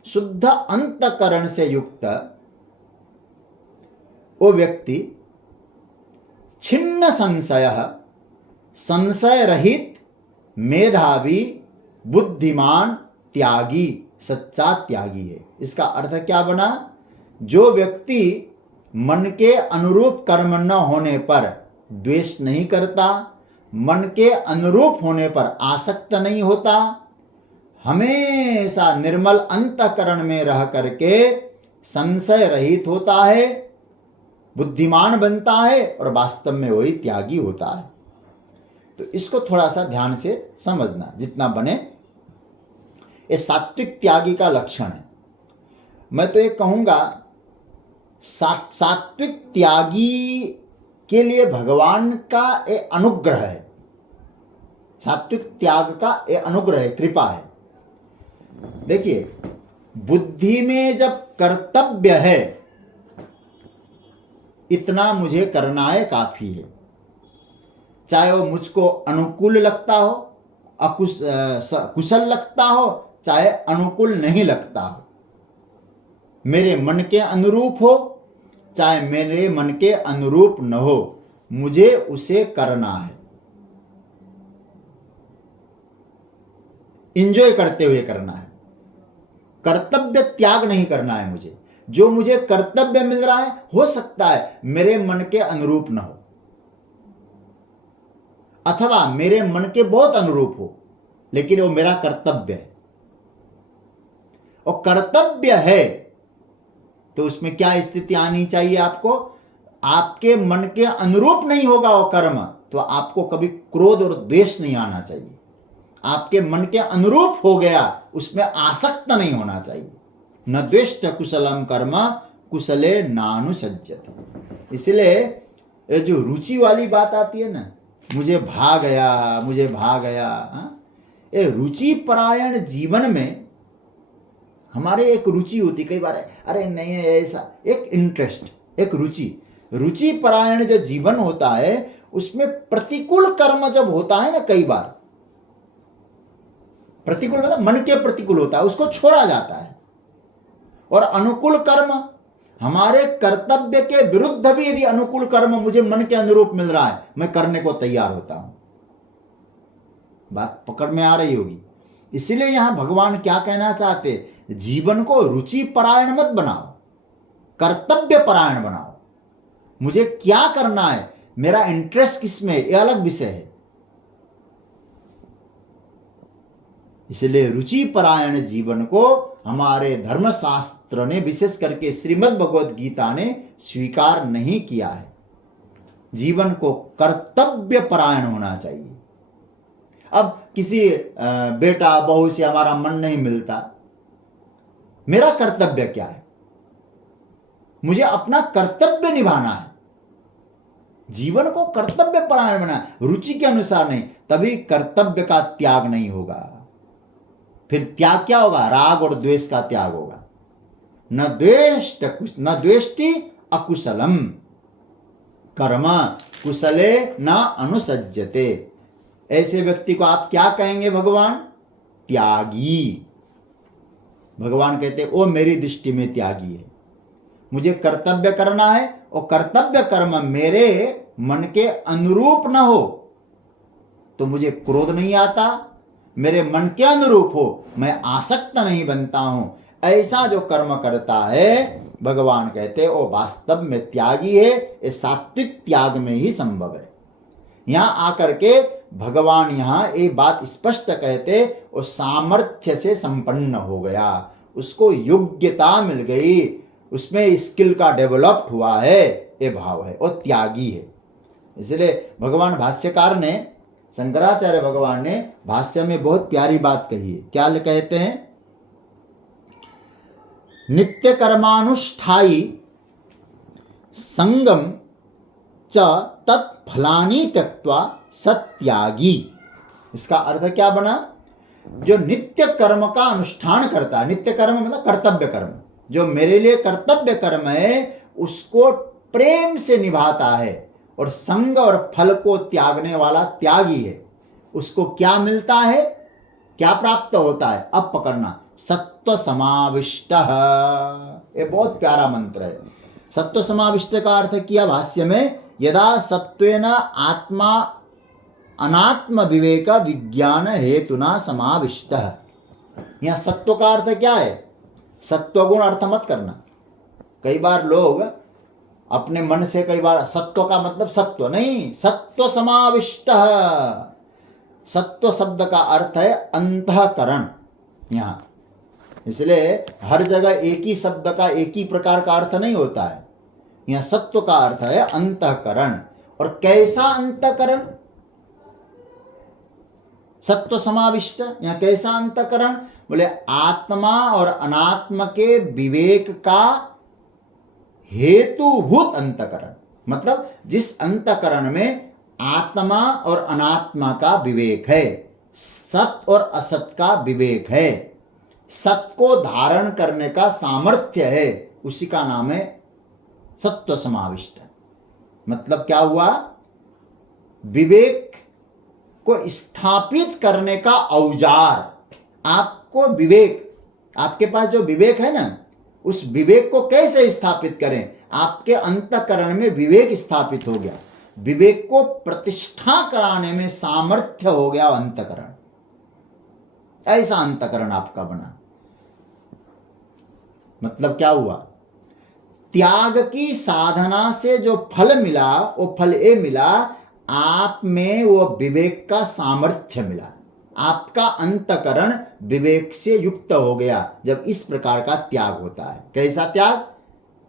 शुद्ध अंतकरण से युक्त वो व्यक्ति, छिन्न संशय, संशय रहित, मेधावी, बुद्धिमान, त्यागी, सच्चा त्यागी है। इसका अर्थ क्या बना? जो व्यक्ति मन के अनुरूप कर्म न होने पर द्वेष नहीं करता, मन के अनुरूप होने पर आसक्त नहीं होता, हमेशा निर्मल अंतःकरण में रह करके संशय रहित होता है, बुद्धिमान बनता है और वास्तव में वही त्यागी होता है। तो इसको थोड़ा सा ध्यान से समझना जितना बने। ये सात्विक त्यागी का लक्षण है। मैं तो ये कहूंगा सात्विक त्यागी के लिए भगवान का ये अनुग्रह है, सात्विक त्याग का ये अनुग्रह है, कृपा है। देखिए, बुद्धि में जब कर्तव्य है, इतना मुझे करना है काफी है, चाहे वो मुझको अनुकूल लगता हो, कुशल लगता हो, चाहे अनुकूल नहीं लगता हो, मेरे मन के अनुरूप हो, चाहे मेरे मन के अनुरूप न हो, मुझे उसे करना है, इंजॉय करते हुए करना है। कर्तव्य त्याग नहीं करना है मुझे। जो मुझे कर्तव्य मिल रहा है, हो सकता है मेरे मन के अनुरूप न हो, अथवा मेरे मन के बहुत अनुरूप हो, लेकिन वो मेरा कर्तव्य है। और कर्तव्य है तो उसमें क्या स्थिति आनी चाहिए आपको? आपके मन के अनुरूप नहीं होगा वो कर्म, तो आपको कभी क्रोध और द्वेष नहीं आना चाहिए। आपके मन के अनुरूप हो गया, उसमें आसक्त नहीं होना चाहिए। न द्वेष्ट कुशलम कर्म कुशले नानुसज्जते। इसलिए ये जो रुचि वाली बात आती है ना, मुझे भा गया, मुझे भा गया, ये रुचि परायण जीवन में हमारे एक रुचि होती, कई बार अरे नहीं ऐसा, एक इंटरेस्ट, एक रुचि परायण जो जीवन होता है, उसमें प्रतिकूल कर्म जब होता है ना, कई बार प्रतिकूल मतलब मन के प्रतिकूल होता है, उसको छोड़ा जाता है। और अनुकूल कर्म, हमारे कर्तव्य के विरुद्ध भी यदि अनुकूल कर्म मुझे मन के अनुरूप मिल रहा है, मैं करने को तैयार होता हूं। बात पकड़ में आ रही होगी। इसलिए यहां भगवान क्या कहना चाहते? जीवन को रुचि परायण मत बनाओ, कर्तव्य परायण बनाओ। मुझे क्या करना है, मेरा इंटरेस्ट किसमें, यह अलग विषय है। इसलिए रुचि परायण जीवन को हमारे धर्मशास्त्र ने, विशेष करके श्रीमद् भगवद गीता ने स्वीकार नहीं किया है। जीवन को कर्तव्य परायण होना चाहिए। अब किसी बेटा बहू से हमारा मन नहीं मिलता, मेरा कर्तव्य क्या है? मुझे अपना कर्तव्य निभाना है। जीवन को कर्तव्य परायण बनाना, रुचि के अनुसार नहीं, तभी कर्तव्य का त्याग नहीं होगा। फिर त्याग क्या होगा? राग और द्वेष का त्याग होगा। न द्वेष्टि अकुशलम कर्म कुशले न अनुसज्जते। ऐसे व्यक्ति को आप क्या कहेंगे भगवान? त्यागी। भगवान कहते हैं वो मेरी दृष्टि में त्यागी है। मुझे कर्तव्य करना है और कर्तव्य कर्म मेरे मन के अनुरूप न हो तो मुझे क्रोध नहीं आता, मेरे मन के अनुरूप हो, मैं आसक्त नहीं बनता हूं। ऐसा जो कर्म करता है, भगवान कहते वो वास्तव में त्यागी है। ये सात्विक त्याग में ही संभव है। यहां आकर के भगवान यहां एक बात स्पष्ट कहते, वो सामर्थ्य से संपन्न हो गया, उसको योग्यता मिल गई, उसमें स्किल का डेवलप्ड हुआ है, ये भाव है, वो त्यागी है। इसलिए भगवान भाष्यकार ने, शंकराचार्य भगवान ने भाष्य में बहुत प्यारी बात कही है। क्या कहते हैं? नित्य कर्मानुष्ठाई संगम च तत्फलानि त्यक्त्वा सत्यागी। इसका अर्थ क्या बना? जो नित्य कर्म का अनुष्ठान करता है, नित्य कर्म मतलब कर्तव्य कर्म, जो मेरे लिए कर्तव्य कर्म है उसको प्रेम से निभाता है और संग और फल को त्यागने वाला त्यागी है, उसको क्या मिलता है, क्या प्राप्त होता है? अब पकड़ना, सत्व समाविष्ट। ये बहुत प्यारा मंत्र है। सत्व समाविष्ट का अर्थ किया भाष्य में, यदा सत्वेन आत्मा अनात्म विवेक विज्ञान हेतुना समाविष्ट। यहां सत्व का अर्थ क्या है? सत्वगुण अर्थ मत करना। कई बार लोग अपने मन से कई बार सत्व का मतलब सत्व नहीं, सत्व समाविष्ट। सत्व शब्द का अर्थ है अंतःकरण। यहां इसलिए हर जगह एक ही शब्द का एक ही प्रकार का अर्थ नहीं होता है। यहां सत्व का अर्थ है अंतःकरण। और कैसा अंतःकरण? सत्व समाविष्ट। यहां कैसा अंतःकरण? बोले आत्मा और अनात्मा के विवेक का हेतुभूत अंतःकरण। मतलब जिस अंतःकरण में आत्मा और अनात्मा का विवेक है, सत और असत का विवेक है, सत को धारण करने का सामर्थ्य है, उसी का नाम है सत्व समाविष्ट। मतलब क्या हुआ? विवेक को स्थापित करने का औजार। आपको विवेक, आपके पास जो विवेक है ना, उस विवेक को कैसे स्थापित करें? आपके अंतःकरण में विवेक स्थापित हो गया, विवेक को प्रतिष्ठा कराने में सामर्थ्य हो गया अंतःकरण। ऐसा अंतःकरण आपका बना। मतलब क्या हुआ? त्याग की साधना से जो फल मिला, वो फल ये मिला, आप में वो विवेक का सामर्थ्य मिला। आपका अंतःकरण विवेक से युक्त हो गया जब इस प्रकार का त्याग होता है। कैसा त्याग?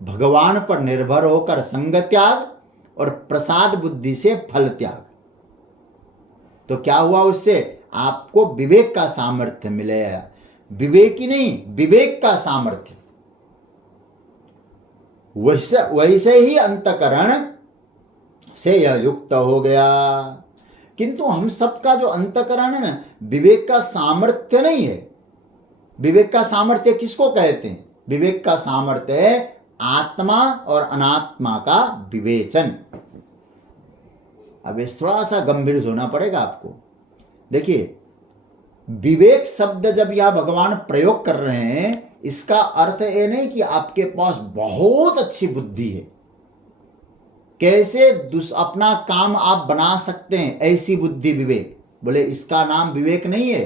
भगवान पर निर्भर होकर संग त्याग और प्रसाद बुद्धि से फल त्याग। तो क्या हुआ? उससे आपको विवेक का सामर्थ्य मिलेगा। विवेक ही नहीं, विवेक का सामर्थ्य। वैसे ही अंतःकरण से यह युक्त हो गया। किंतु हम सबका जो अंतःकरण है ना, विवेक का सामर्थ्य नहीं है। विवेक का सामर्थ्य किसको कहते हैं? विवेक का सामर्थ्य है आत्मा और अनात्मा का विवेचन। अब इस थोड़ा सा गंभीर होना पड़ेगा आपको। देखिए, विवेक शब्द जब यह भगवान प्रयोग कर रहे हैं, इसका अर्थ ये नहीं कि आपके पास बहुत अच्छी बुद्धि है, कैसे अपना काम आप बना सकते हैं, ऐसी बुद्धि विवेक। बोले इसका नाम विवेक नहीं है।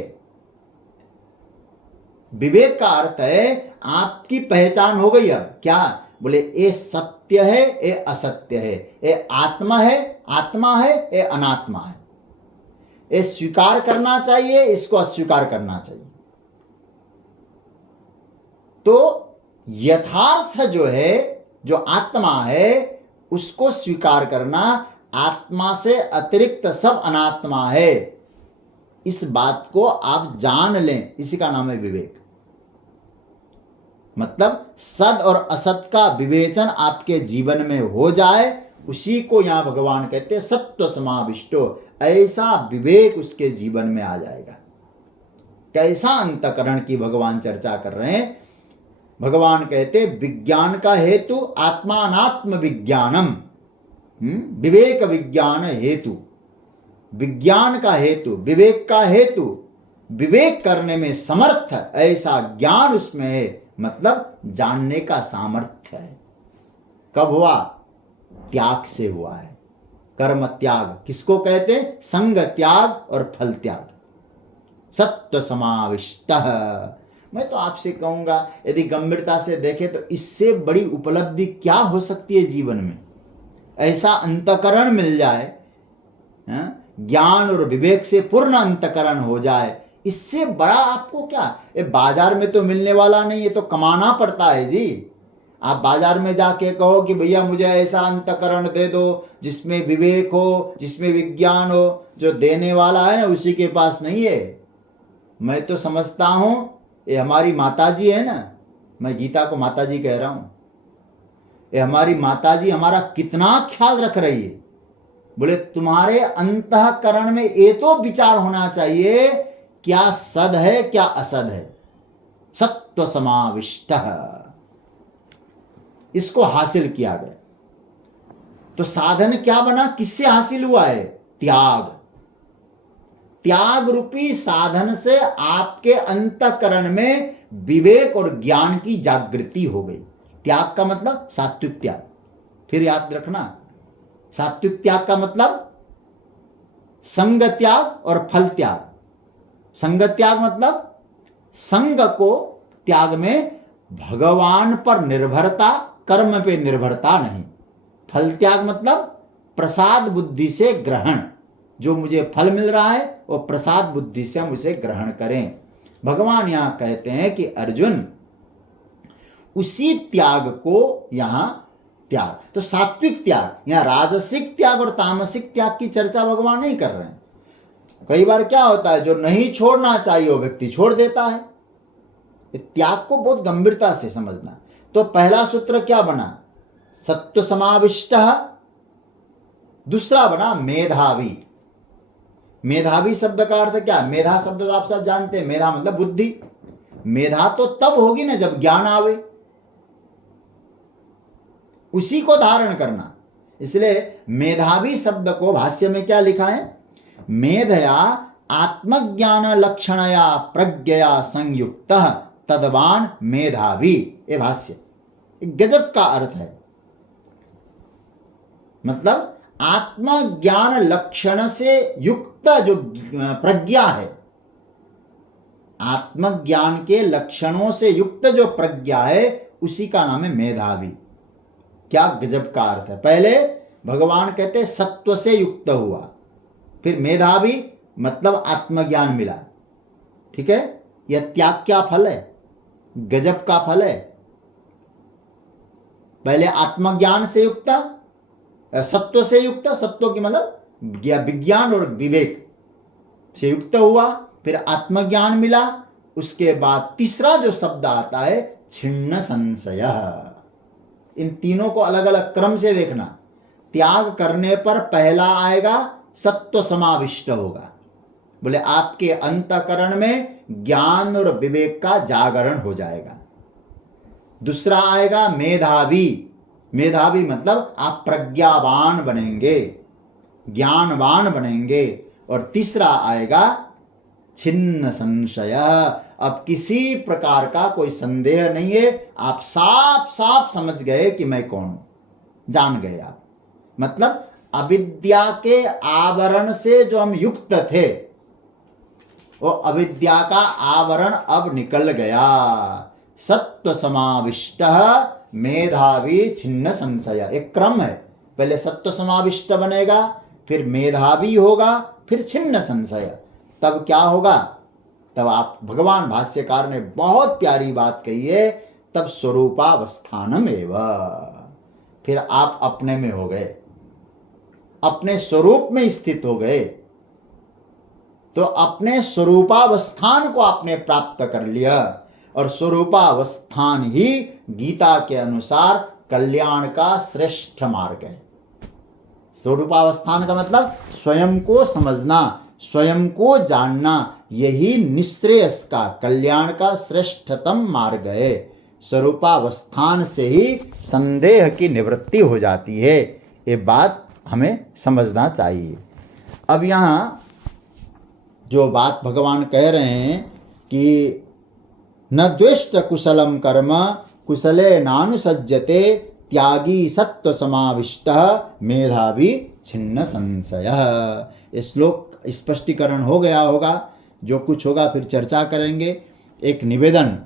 विवेक का अर्थ है आपकी पहचान हो गई। अब क्या? बोले ये सत्य है, ये असत्य है, ये आत्मा है, ये अनात्मा है, ये स्वीकार करना चाहिए, इसको अस्वीकार करना चाहिए। तो यथार्थ जो है, जो आत्मा है, उसको स्वीकार करना, आत्मा से अतिरिक्त सब अनात्मा है, इस बात को आप जान लें, इसी का नाम है विवेक। मतलब सद और असत का विवेचन आपके जीवन में हो जाए, उसी को यहां भगवान कहते हैं सत्व समाविष्टो। ऐसा विवेक उसके जीवन में आ जाएगा। कैसा अंतःकरण की भगवान चर्चा कर रहे हैं। भगवान कहते विज्ञान का हेतु आत्मानात्म विज्ञानम, विवेक विज्ञान हेतु। विज्ञान का हेतु, विवेक का हेतु, विवेक करने में समर्थ ऐसा ज्ञान उसमें है। मतलब जानने का सामर्थ्य है। कब हुआ? त्याग से हुआ है। कर्म त्याग किसको कहते हैं? संग त्याग और फल त्याग। सत्व समाविष्ट। मैं तो आपसे कहूंगा, यदि गंभीरता से देखें तो इससे बड़ी उपलब्धि क्या हो सकती है जीवन में? ऐसा अंतःकरण मिल जाए, ज्ञान और विवेक से पूर्ण अंतःकरण हो जाए, इससे बड़ा आपको क्या? ये बाजार में तो मिलने वाला नहीं, ये तो कमाना पड़ता है जी। आप बाजार में जाके कहो कि भैया मुझे ऐसा अंतःकरण दे दो जिसमें विवेक हो, जिसमें विज्ञान हो, जो देने वाला है ना, उसी के पास नहीं है। मैं तो समझता हूं ये हमारी माताजी है ना, मैं गीता को माताजी कह रहा हूं, ये हमारी माताजी हमारा कितना ख्याल रख रही है। बोले तुम्हारे अंतःकरण में ये तो विचार होना चाहिए, क्या सद है, क्या असद है। सत्व समाविष्ट, इसको हासिल किया गया। तो साधन क्या बना? किससे हासिल हुआ है? त्याग। त्याग रूपी साधन से आपके अंतःकरण में विवेक और ज्ञान की जागृति हो गई। त्याग का मतलब सात्विक त्याग। फिर याद रखना, सात्विक त्याग का मतलब संग त्याग और फल त्याग। संग त्याग मतलब संग को त्याग में भगवान पर निर्भरता, कर्म पे निर्भरता नहीं। फल त्याग मतलब प्रसाद बुद्धि से ग्रहण, जो मुझे फल मिल रहा है वो प्रसाद बुद्धि से हम उसे ग्रहण करें। भगवान यहां कहते हैं कि अर्जुन उसी त्याग को यहां त्याग, तो सात्विक त्याग, यहां राजसिक त्याग और तामसिक त्याग की चर्चा भगवान नहीं कर रहे हैं। कई बार क्या होता है, जो नहीं छोड़ना चाहिए वो व्यक्ति छोड़ देता है। त्याग को बहुत गंभीरता से समझना। तो पहला सूत्र क्या बना, सत्व समाविष्ट, दूसरा बना मेधावी। मेधावी शब्द का अर्थ क्या, मेधा शब्द आप सब जानते हैं, मेधा मतलब बुद्धि। मेधा तो तब होगी ना जब ज्ञान आवे, उसी को धारण करना। इसलिए मेधावी शब्द को भाष्य में क्या लिखा है, मेधया आत्मज्ञान लक्षणया प्रज्ञया संयुक्त तदवान मेधावी। ये भाष्य गजब का अर्थ है। मतलब आत्मज्ञान लक्षण से युक्त जो प्रज्ञा है, आत्मज्ञान के लक्षणों से युक्त जो प्रज्ञा है उसी का नाम है मेधावी। क्या गजब का अर्थ है। पहले भगवान कहते सत्व से युक्त हुआ, फिर मेधावी मतलब आत्मज्ञान मिला। ठीक है, यह त्याग क्या फल है, गजब का फल है। पहले आत्मज्ञान से युक्त, सत्व से युक्त, सत्व की मतलब विज्ञान और विवेक से युक्त हुआ, फिर आत्मज्ञान मिला। उसके बाद तीसरा जो शब्द आता है छिन्न संशय। इन तीनों को अलग अलग क्रम से देखना। त्याग करने पर पहला आएगा सत्व समाविष्ट होगा, बोले आपके अंतःकरण में ज्ञान और विवेक का जागरण हो जाएगा। दूसरा आएगा मेधावी। मेधावी मतलब आप प्रज्ञावान बनेंगे, ज्ञानवान बनेंगे। और तीसरा आएगा छिन्न संशय। अब किसी प्रकार का कोई संदेह नहीं है, आप साफ साफ समझ गए कि मैं कौन हूं, जान गए आप। मतलब अविद्या के आवरण से जो हम युक्त थे, वो अविद्या का आवरण अब निकल गया। सत्व समाविष्ट मेधावी छिन्न संशय, एक क्रम है। पहले सत्व समाविष्ट बनेगा, फिर मेधावी होगा, फिर छिन्न संशय। तब क्या होगा, तब आप, भगवान भाष्यकार ने बहुत प्यारी बात कही है, तब स्वरूपावस्थानम एव, फिर आप अपने में हो गए, अपने स्वरूप में स्थित हो गए। तो अपने स्वरूपावस्थान को आपने प्राप्त कर लिया, और स्वरूपावस्थान ही गीता के अनुसार कल्याण का श्रेष्ठ मार्ग है। स्वरूपावस्थान का मतलब स्वयं को समझना, स्वयं को जानना, यही निश्रेयस का, कल्याण का श्रेष्ठतम मार्ग है। स्वरूपावस्थान से ही संदेह की निवृत्ति हो जाती है। ये बात हमें समझना चाहिए। अब यहाँ जो बात भगवान कह रहे हैं कि न द्वेष्ट कुशलम कर्म कुशले नानुसज्जते त्यागी सत्व समाविष्ट मेधावी छिन्न संशय। ये श्लोक स्पष्टीकरण हो गया होगा। जो कुछ होगा फिर चर्चा करेंगे। एक निवेदन,